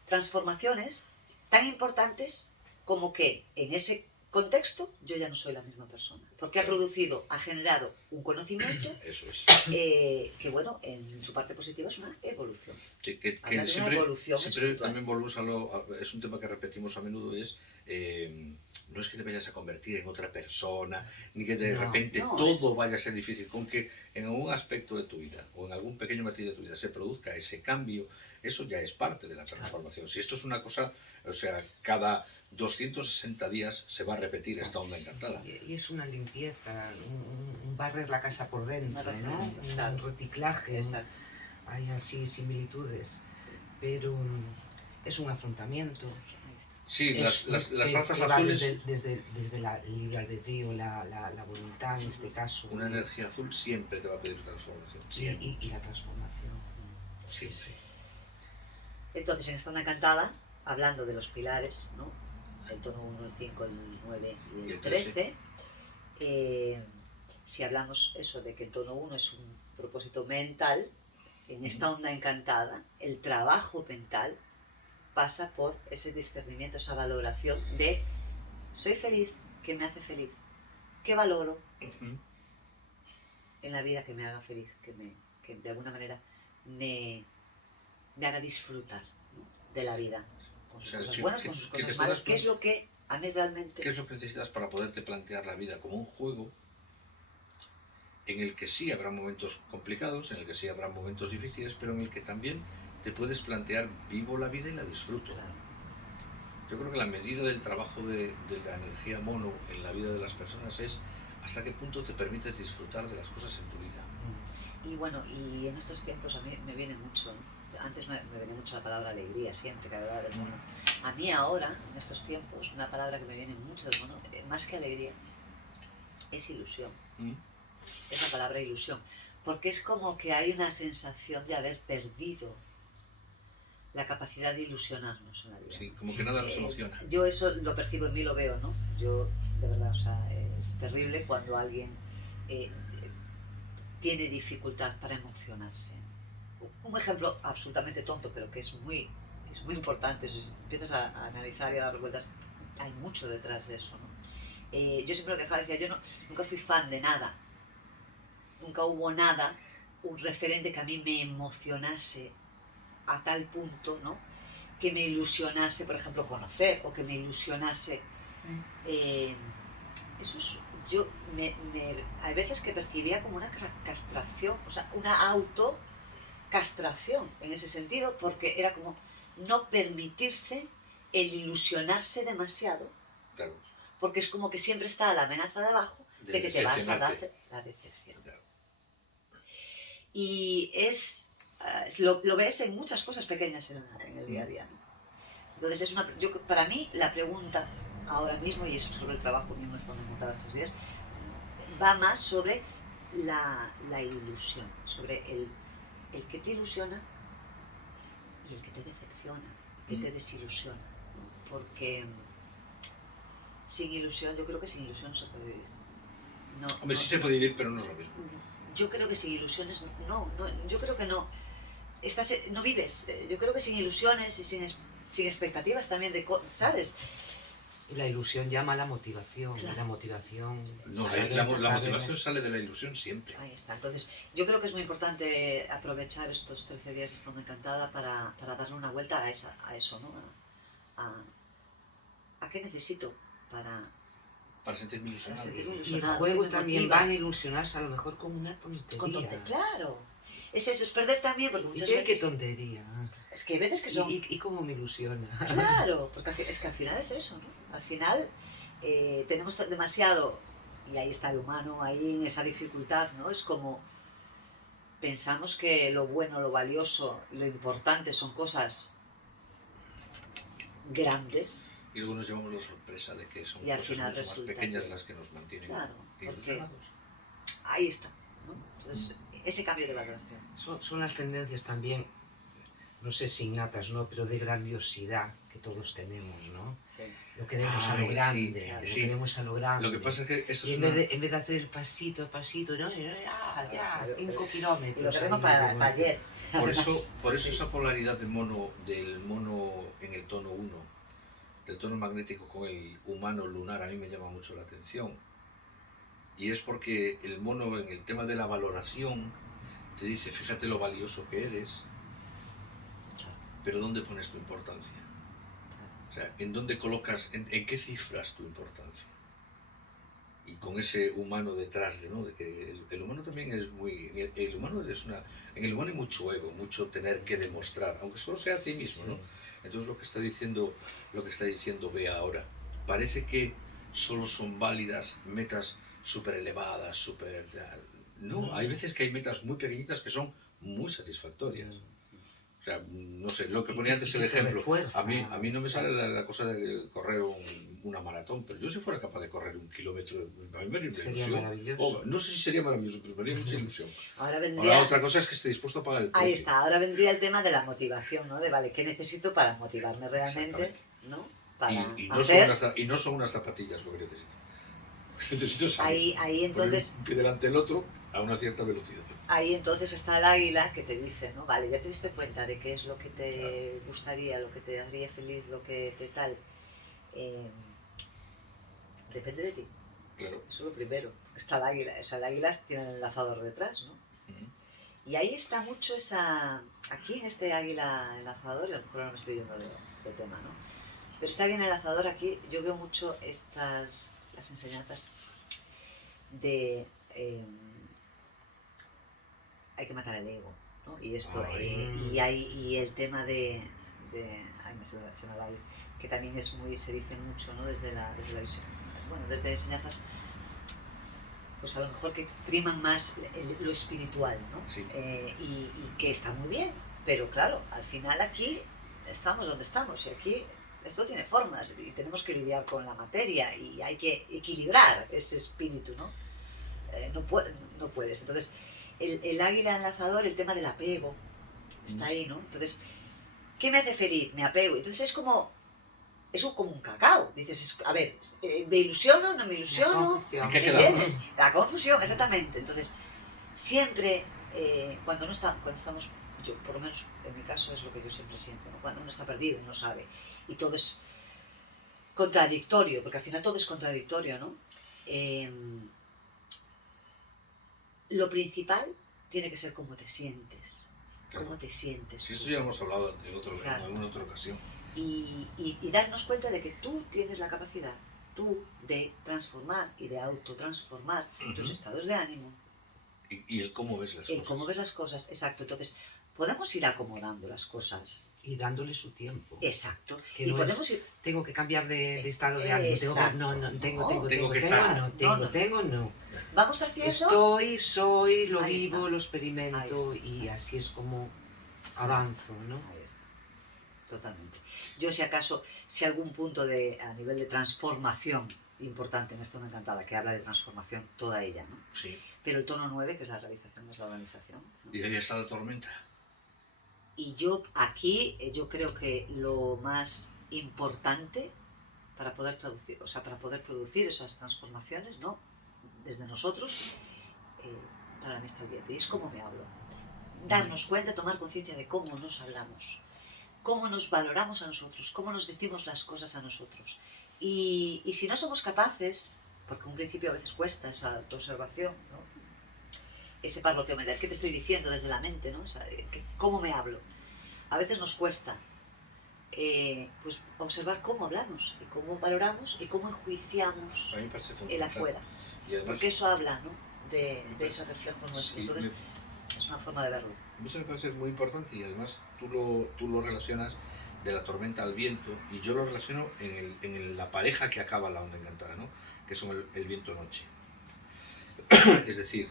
Transformaciones tan importantes como que en ese contexto, yo ya no soy la misma persona. Porque ha generado un conocimiento Eso es. que, bueno, en su parte positiva es una evolución. Sí, que Habla de una siempre evolución espiritual. también volvemos es un tema que repetimos a menudo, no es que te vayas a convertir en otra persona, ni que de repente todo vaya a ser difícil, con que en algún aspecto de tu vida o en algún pequeño matiz de tu vida se produzca ese cambio, eso ya es parte de la transformación. Si esto es una cosa, o sea, cada 260 días se va a repetir esta onda encantada. Y es una limpieza, un barrer la casa por dentro, ¿no? Claro. Un reciclaje. Exacto. Hay así similitudes, pero es un afrontamiento. Sí, las alfas que azules... Desde el libre albedrío, la voluntad en este caso. Una energía azul siempre te va a pedir transformación. Y la transformación. Sí, sí. Entonces, en esta onda encantada, hablando de los pilares, ¿no? El tono 1, el 5, el 9 y el 13, si hablamos eso de que el tono 1 es un propósito mental, en esta onda encantada, el trabajo mental pasa por ese discernimiento, esa valoración de soy feliz, ¿qué me hace feliz? ¿Qué valoro en la vida que me haga feliz? Que de alguna manera me haga disfrutar, ¿no? De la vida, con sus cosas buenas, con sus cosas malas. ¿Qué es lo que a mí realmente... ¿Qué es lo que necesitas para poderte plantear la vida como un juego en el que sí habrá momentos complicados, en el que sí habrá momentos difíciles, pero en el que también te puedes plantear vivo la vida y la disfruto? Claro. Yo creo que la medida del trabajo de la energía mono en la vida de las personas es hasta qué punto te permites disfrutar de las cosas en tu vida. Y bueno, y en estos tiempos a mí me viene mucho, antes me venía mucho la palabra alegría siempre que hablaba del mono. A mí ahora, en estos tiempos, una palabra que me viene mucho del mono, más que alegría, es ilusión. Es la palabra ilusión. Porque es como que hay una sensación de haber perdido la capacidad de ilusionarnos en la vida. Sí, como que nada nos emociona. Yo eso lo percibo en mí, lo veo, ¿no? Yo, de verdad, o sea, es terrible cuando alguien tiene dificultad para emocionarse. Un ejemplo absolutamente tonto, pero que es muy importante. Si empiezas a analizar y a dar vueltas, hay mucho detrás de eso, ¿no? Yo siempre lo dejaba, decía, yo nunca fui fan de nada. Nunca hubo nada, un referente que a mí me emocionase a tal punto, ¿no? Que me ilusionase, por ejemplo, conocer, o que me ilusionase. Eso es, yo hay veces que percibía como una castración, o sea, una autocastración en ese sentido, porque era como no permitirse el ilusionarse demasiado, claro. Porque es como que siempre está la amenaza de abajo de que te vas a dar la decepción. Claro. Y lo ves en muchas cosas pequeñas en el día a día, ¿no? Entonces, para mí, la pregunta ahora mismo, y eso sobre el trabajo mismo estando montada estos días, va más sobre la ilusión, sobre el que te ilusiona y el que te decepciona, el que te desilusiona, ¿no? Porque sin ilusión, yo creo que sin ilusión no se puede vivir. Hombre, sí se puede vivir, pero no es lo mismo. Yo creo que sin ilusiones, yo creo que no. No vives. Yo creo que sin ilusiones y sin expectativas también ¿sabes? La ilusión llama a la motivación, claro. La motivación... No, la motivación sale de la ilusión siempre. Ahí está. Entonces, yo creo que es muy importante aprovechar estos 13 días de Estando Encantada para darle una vuelta a eso, ¿no? ¿A qué necesito para sentirme ilusionado? Y el juego también van a ilusionarse a lo mejor con una tontería. Claro. Es eso, es perder también, porque muchas veces... ¿Qué tontería? Es que hay veces que son... ¿Y cómo me ilusiona? Claro, porque es que al final es eso, ¿no? Al final tenemos demasiado, y ahí está el humano, ahí en esa dificultad, ¿no? Es como pensamos que lo bueno, lo valioso, lo importante son cosas grandes. Y luego nos llevamos la sorpresa de que son cosas mucho más pequeñas las que nos mantienen ilusionados. Ahí está, ¿no? Entonces, ese cambio de valoración. Son las tendencias también, no sé si innatas, ¿no? Pero de grandiosidad que todos tenemos, ¿no? Sí. Lo queremos a lo grande, lo queremos a lo grande. Lo que pasa es que eso en vez de hacer el pasito, ¿no? Ya, 5 kilómetros. Y lo queremos para ayer. Por eso esa polaridad del mono en el tono 1 del tono magnético con el humano lunar a mí me llama mucho la atención. Y es porque el mono en el tema de la valoración te dice, fíjate lo valioso que eres, pero ¿dónde pones tu importancia? O sea, ¿en dónde colocas, en qué cifras tu importancia? Y con ese humano detrás de, ¿no? De que el humano también es muy... El humano es una... En el humano hay mucho ego, mucho tener que demostrar, aunque solo sea a ti mismo, ¿no? Entonces lo que está diciendo Bea ahora, parece que solo son válidas metas súper elevadas, súper... No, hay veces que hay metas muy pequeñitas que son muy satisfactorias. O sea, no sé, lo que ponía antes el ejemplo, a mí no me sale la cosa de correr una maratón, pero yo si fuera capaz de correr 1 kilómetro, a mí me haría una Sería ilusión. maravilloso. No sé si sería maravilloso, pero me haría mucha ilusión. Ahora vendría... Ahora otra cosa es que esté dispuesto a pagar el precio. Ahí está, ahora vendría el tema de la motivación, ¿no? De, vale, ¿qué necesito para motivarme realmente? ¿No? Para Y no son unas zapatillas lo que necesito. Necesito salir, ahí entonces... poner un pie delante del otro a una cierta velocidad. Ahí entonces está el águila que te dice, ¿no? Vale, ya te diste cuenta de qué es lo que te gustaría, lo que te haría feliz, lo que te tal. Depende de ti. Claro. Eso es lo primero. Está el águila. O sea, el águila tiene el enlazador detrás, ¿no? Y ahí está mucho esa... Aquí en este águila enlazador, y a lo mejor ahora me estoy yendo de tema, ¿no? Pero este águila enlazador aquí, yo veo mucho las enseñanzas de... hay que matar el ego, ¿no? Y esto, y el tema de ay, se me va a ir, que también es muy, se dice mucho, ¿no? Desde la visión, bueno, desde enseñanzas, pues a lo mejor que priman más lo espiritual, ¿no? Sí. Y que está muy bien, pero claro, al final aquí estamos donde estamos, y aquí esto tiene formas, y tenemos que lidiar con la materia, y hay que equilibrar ese espíritu, ¿no? No puedes, entonces... El águila enlazador, el tema del apego, está ahí, ¿no? Entonces, ¿qué me hace feliz? Me apego. Entonces es como un cacao. Dices, a ver, ¿me ilusiono? ¿No me ilusiono? ¿Entiendes? La confusión, exactamente. Entonces, siempre, cuando estamos, yo por lo menos en mi caso es lo que yo siempre siento, ¿no? Cuando uno está perdido y no sabe, y todo es contradictorio, porque al final todo es contradictorio, ¿no? Lo principal tiene que ser cómo te sientes. Claro. Cómo te sientes. Sí, eso ya hemos hablado en alguna otra ocasión. Y darnos cuenta de que tú tienes la capacidad, tú, de transformar y de autotransformar tus estados de ánimo. Y el cómo ves las cosas. El cómo ves las cosas, exacto. Entonces, podemos ir acomodando las cosas. Y dándole su tiempo. Exacto. Que y no podemos ir... Tengo que cambiar de estado de ánimo. No. Vamos haciendo... Estoy, soy, lo Ahí vivo, está. Lo experimento y así es como avanzo, ¿no? Ahí está. Totalmente. Yo si algún punto a nivel de transformación importante, en esto me encantaba, que habla de transformación toda ella, ¿no? Sí. Pero el tono 9, que es la realización, es la organización, ¿no? Y ahí está la tormenta. Y yo creo que lo más importante para poder traducir, o sea, para poder producir esas transformaciones, ¿no? Desde nosotros, para mí está el viento. Y es cómo me hablo. Darnos cuenta, tomar conciencia de cómo nos hablamos, cómo nos valoramos a nosotros, cómo nos decimos las cosas a nosotros. Y si no somos capaces, porque un principio a veces cuesta esa autoobservación, ¿no? Ese parloteo mental, ¿qué te estoy diciendo desde la mente, ¿no? O sea, ¿cómo me hablo? A veces nos cuesta pues observar cómo hablamos y cómo valoramos y cómo enjuiciamos el afuera. Además, porque eso habla, ¿no? de ese reflejo nuestro. Sí, entonces, es una forma de verlo. Eso me parece muy importante y además tú lo relacionas de la tormenta al viento y yo lo relaciono en la pareja que acaba la onda encantada, ¿no? Que son el viento-noche. Es decir...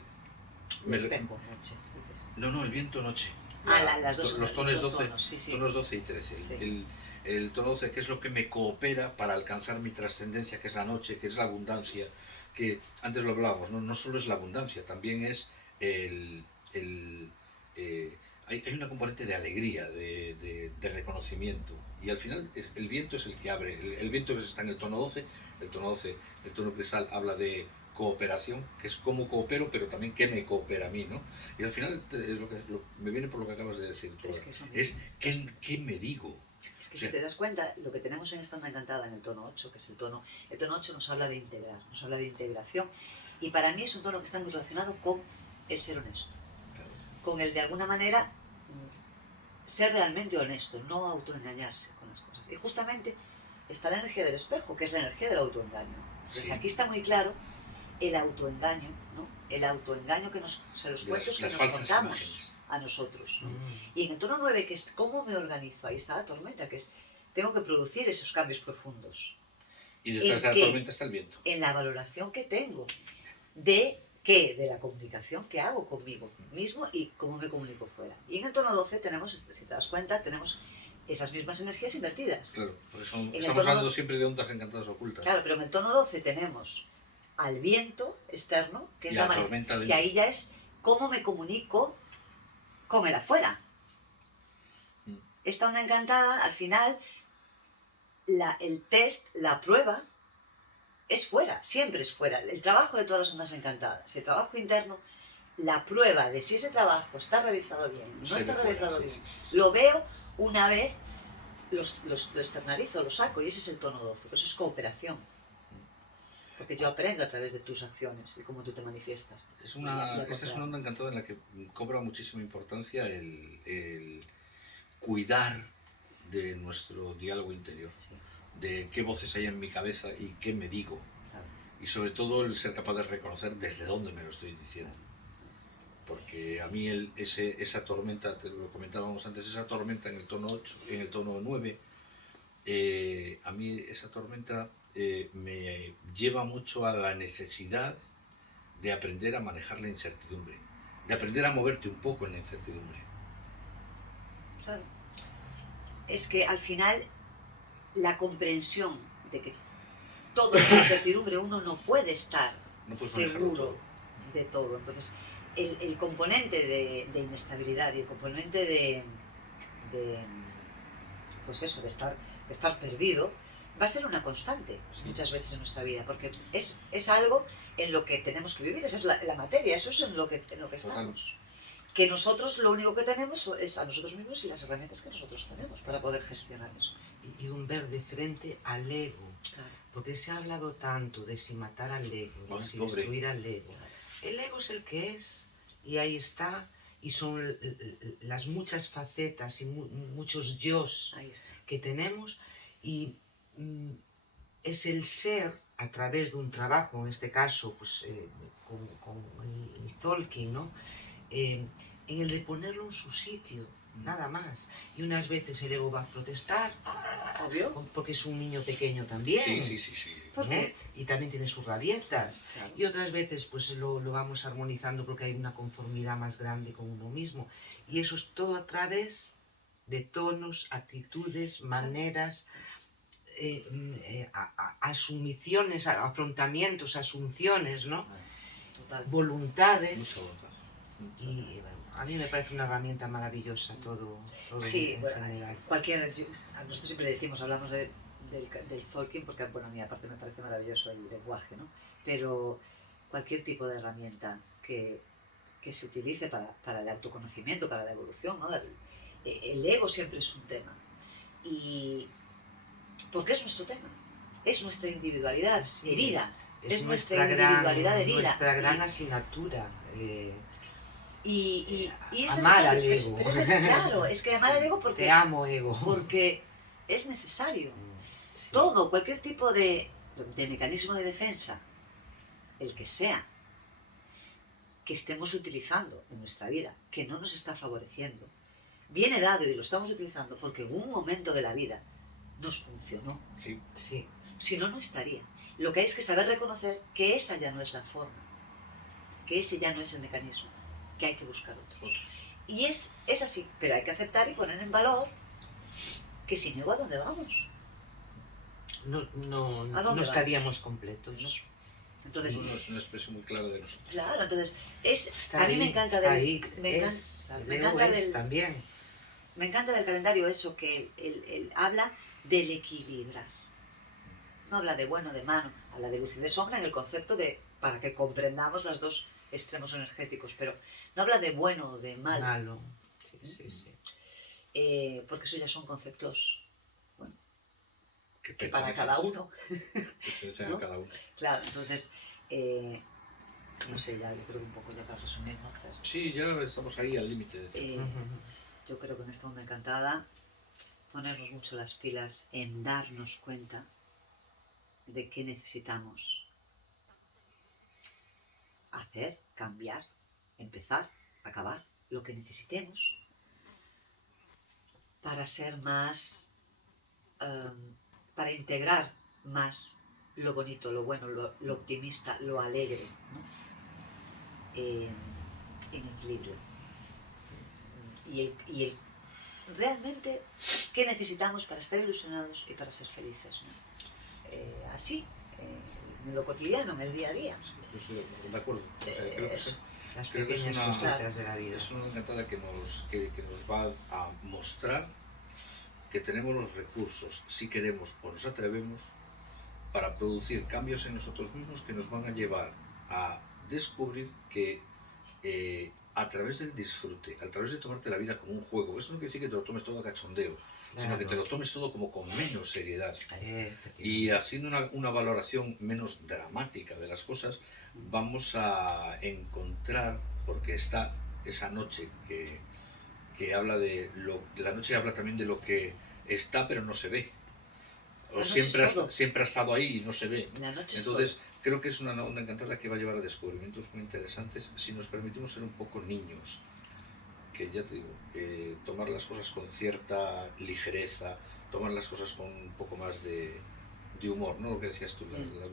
El espejo, noche, dices. No, el viento-noche. Las dos, los tonos 12, tonos, sí. Tonos 12 y 13. Sí. El tono 12, que es lo que me coopera para alcanzar mi trascendencia, que es la noche, que es la abundancia, que antes lo hablábamos, no solo es la abundancia, también es hay una componente de alegría, de reconocimiento, y al final el viento es el que abre, el viento está en el tono 12, el tono cristal habla de cooperación, que es cómo coopero, pero también qué me coopera a mí, ¿no? Y al final me viene por lo que acabas de decir, es qué me digo, Es que Sí. si te das cuenta, lo que tenemos en esta onda encantada, en el tono 8, que es el tono 8 nos habla de integrar, nos habla de integración, y para mí es un tono que está muy relacionado con el ser honesto, Claro. con el de alguna manera ser realmente honesto, no autoengañarse con las cosas. Y justamente está la energía del espejo, que es la energía del autoengaño. Entonces Sí. aquí está muy claro el autoengaño, ¿no? El autoengaño que nos, o sea, los cuentos que Las nos falsas contamos imágenes. a nosotros, ¿no? Mm. Y en el tono 9, que es cómo me organizo, ahí está la tormenta, que es tengo que producir esos cambios profundos. Y detrás de la ¿En qué? tormenta está el viento. En la valoración que tengo de qué, de la comunicación que hago conmigo mismo y cómo me comunico fuera. Y en el tono 12 tenemos, si te das cuenta, tenemos esas mismas energías invertidas. Claro, por eso el estamos tono- hablando siempre de ondas encantadas ocultas. Claro, pero en el tono 12 tenemos al viento externo, que es Y la la manera, tormenta y dentro. ahí ya es cómo me comunico con el afuera. Mm. Esta onda encantada, al final, el test, la prueba, es fuera, siempre es fuera. El trabajo de todas las ondas encantadas, el trabajo interno, la prueba de si ese trabajo está realizado bien, no Se está ve fuera, realizado sí, bien, sí, sí. lo veo una vez, lo externalizo, lo saco, y ese es el tono 12, eso es cooperación. Porque yo aprendo a través de tus acciones y cómo tú te manifiestas. Es Y una, de esta es cooperar. una onda encantada en la que cobra muchísima importancia el cuidar de nuestro diálogo interior, Sí, de qué voces hay en mi cabeza y qué me digo. claro. Y sobre todo el ser capaz de reconocer desde dónde me lo estoy diciendo. Porque a mí esa tormenta, te lo comentábamos antes, esa tormenta en el tono 8, en el tono 9, a mí esa tormenta me lleva mucho a la necesidad de aprender a manejar la incertidumbre, de aprender a moverte un poco en la incertidumbre. Claro. Es que al final la comprensión de que todo es incertidumbre, uno no puede estar No puedes manejarlo seguro todo. de todo. Entonces, el componente de inestabilidad y el componente pues eso, de estar perdido, va a ser una constante muchas veces en nuestra vida, porque es algo en lo que tenemos que vivir, esa es la materia, eso es en lo que estamos. Que nosotros lo único que tenemos es a nosotros mismos y las herramientas que nosotros tenemos para poder gestionar eso. Y un ver de frente al ego. Claro. Porque se ha hablado tanto de si matar al ego, de Ay, si pobre. destruir al ego. El ego es el que es, y ahí está, y son las muchas facetas y muchos yos Ahí está. que tenemos, y es el ser a través de un trabajo, en este caso, pues con el Tzolk'in, ¿no? En el de ponerlo en su sitio, nada más. Y unas veces el ego va a protestar, Obvio. porque es un niño pequeño también. Sí. ¿Por qué? Y también tiene sus rabietas. Claro. Y otras veces pues lo vamos armonizando porque hay una conformidad más grande con uno mismo. Y eso es todo a través de tonos, actitudes, maneras, asumiciones, afrontamientos, asunciones, ¿no? Total. Voluntades. Mucha voluntad. Y bueno, a mí me parece una herramienta maravillosa todo Sí, en bueno, general. nosotros siempre decimos, hablamos del Tzolk'in, porque bueno, a mí aparte me parece maravilloso el lenguaje, ¿no? Pero cualquier tipo de herramienta que se utilice para el autoconocimiento, para la evolución, ¿no? El ego siempre es un tema. Y porque es nuestro tema, es nuestra individualidad Sí, herida, es nuestra gran, individualidad herida. nuestra gran asignatura. Y es amar al necesario, ego. pero claro, es que amar al ego Te amo, ego. porque es necesario. Sí. Todo, cualquier tipo de mecanismo de defensa, el que sea, que estemos utilizando en nuestra vida, que no nos está favoreciendo, viene dado y lo estamos utilizando porque en un momento de la vida nos funcionó. Sí. Sí. Si no, no estaría. Lo que hay es que saber reconocer que esa ya no es la forma, que ese ya no es el mecanismo, que hay que buscar otros. Y es así, pero hay que aceptar y poner en valor que sin ego, ¿a dónde vamos? No estaríamos completos. No. Entonces, No es una expresión muy clara de nosotros. claro, entonces, Está a mí ahí, me encanta está del, ahí, me encanta, es, claro, el me ego encanta es del, también. me encanta del calendario eso, que él habla del equilibrar. No habla de bueno, de malo, habla de luz y de sombra en el concepto de, para que comprendamos los dos extremos energéticos, pero no habla de bueno o de malo, Malo. Sí. porque eso ya son conceptos que para cada uno. Pertenecen ¿no? a cada uno. Claro, entonces, no sé, ya yo creo que un poco ya para resumir, ¿no? Fer? Sí, ya estamos ahí al límite de tiempo. Yo creo que en esta onda encantada ponernos mucho las pilas en darnos cuenta de qué necesitamos hacer, cambiar, empezar, acabar, lo que necesitemos para ser más, para integrar más lo bonito, lo bueno, lo optimista, lo alegre, ¿no? En equilibrio. Y realmente, ¿qué necesitamos para estar ilusionados y para ser felices? ¿no? Así, en lo cotidiano, en el día a día. Yo estoy de acuerdo. O sea, creo que Eso. sí. Las Creo que es pequeñas una- cositas de la vida. Es una encantada que nos va a mostrar que tenemos los recursos, si queremos o nos atrevemos, para producir cambios en nosotros mismos que nos van a llevar a descubrir que a través del disfrute, a través de tomarte la vida como un juego, esto no quiere decir que te lo tomes todo a cachondeo, sino que te lo tomes todo como con menos seriedad. Y haciendo una valoración menos dramática de las cosas, vamos a encontrar, porque está esa noche que habla de la noche habla también de lo que está pero no se ve. O La noche siempre es todo. siempre ha estado ahí y no se ve. La noche es Entonces, creo que es una onda encantada que va a llevar a descubrimientos muy interesantes si nos permitimos ser un poco niños. Que ya te digo, tomar las cosas con cierta ligereza, tomar las cosas con un poco más de humor, ¿no? Lo que decías tú,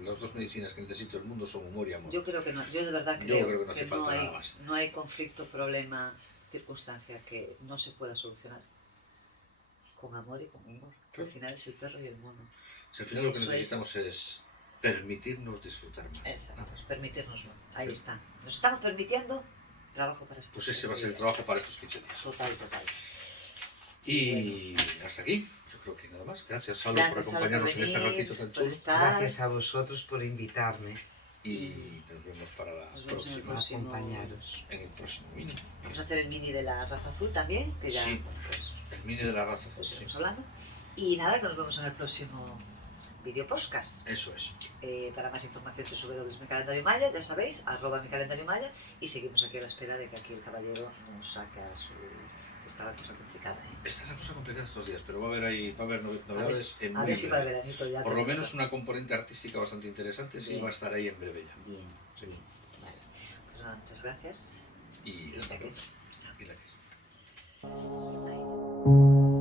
las dos medicinas que necesita el mundo son humor y amor. Yo creo que no, yo de verdad Yo creo, creo que no hace falta hay, nada más. no hay conflicto, problema, circunstancia que no se pueda solucionar con amor y con humor. Claro. Al final es el perro y el mono. Si al final lo que Eso necesitamos es permitirnos disfrutar más. Exacto, permitirnoslo. Ahí está. Nos estamos permitiendo trabajo para estos Pues ese va a ser el 15 trabajo días. para estos 15 días. Total, total. Y hasta aquí, yo creo que nada más. Gracias, Salvo, por Gracias, Salvo, acompañarnos por en este venir, ratito tan por chulo. estar. Gracias a vosotros por invitarme Y nos vemos para la Nos vemos en el próxima, a próximo. acompañaros. en el próximo mini. Vamos a hacer el mini de la raza azul también, que ya Sí. pues, El mini de la raza azul, pues sí. iremos hablando. Y nada, que nos vemos en el próximo vídeo podcast. Eso es. Para más información mi calendario Maya, ya sabéis, @mi calendario Maya, y seguimos aquí a la espera de que aquí el caballero nos saca su... Está la cosa complicada, ¿eh? Esta es la cosa complicada estos días, pero va a haber novedades en A muy ver si para el breve. veranito ya... Por lo tenemos- menos una componente artística bastante interesante sí Bien. va a estar ahí en breve ya. Bien, Sí. bien. Vale. Pues nada, muchas gracias. Y Y hasta gracias. luego. Chao. Y gracias. Bye.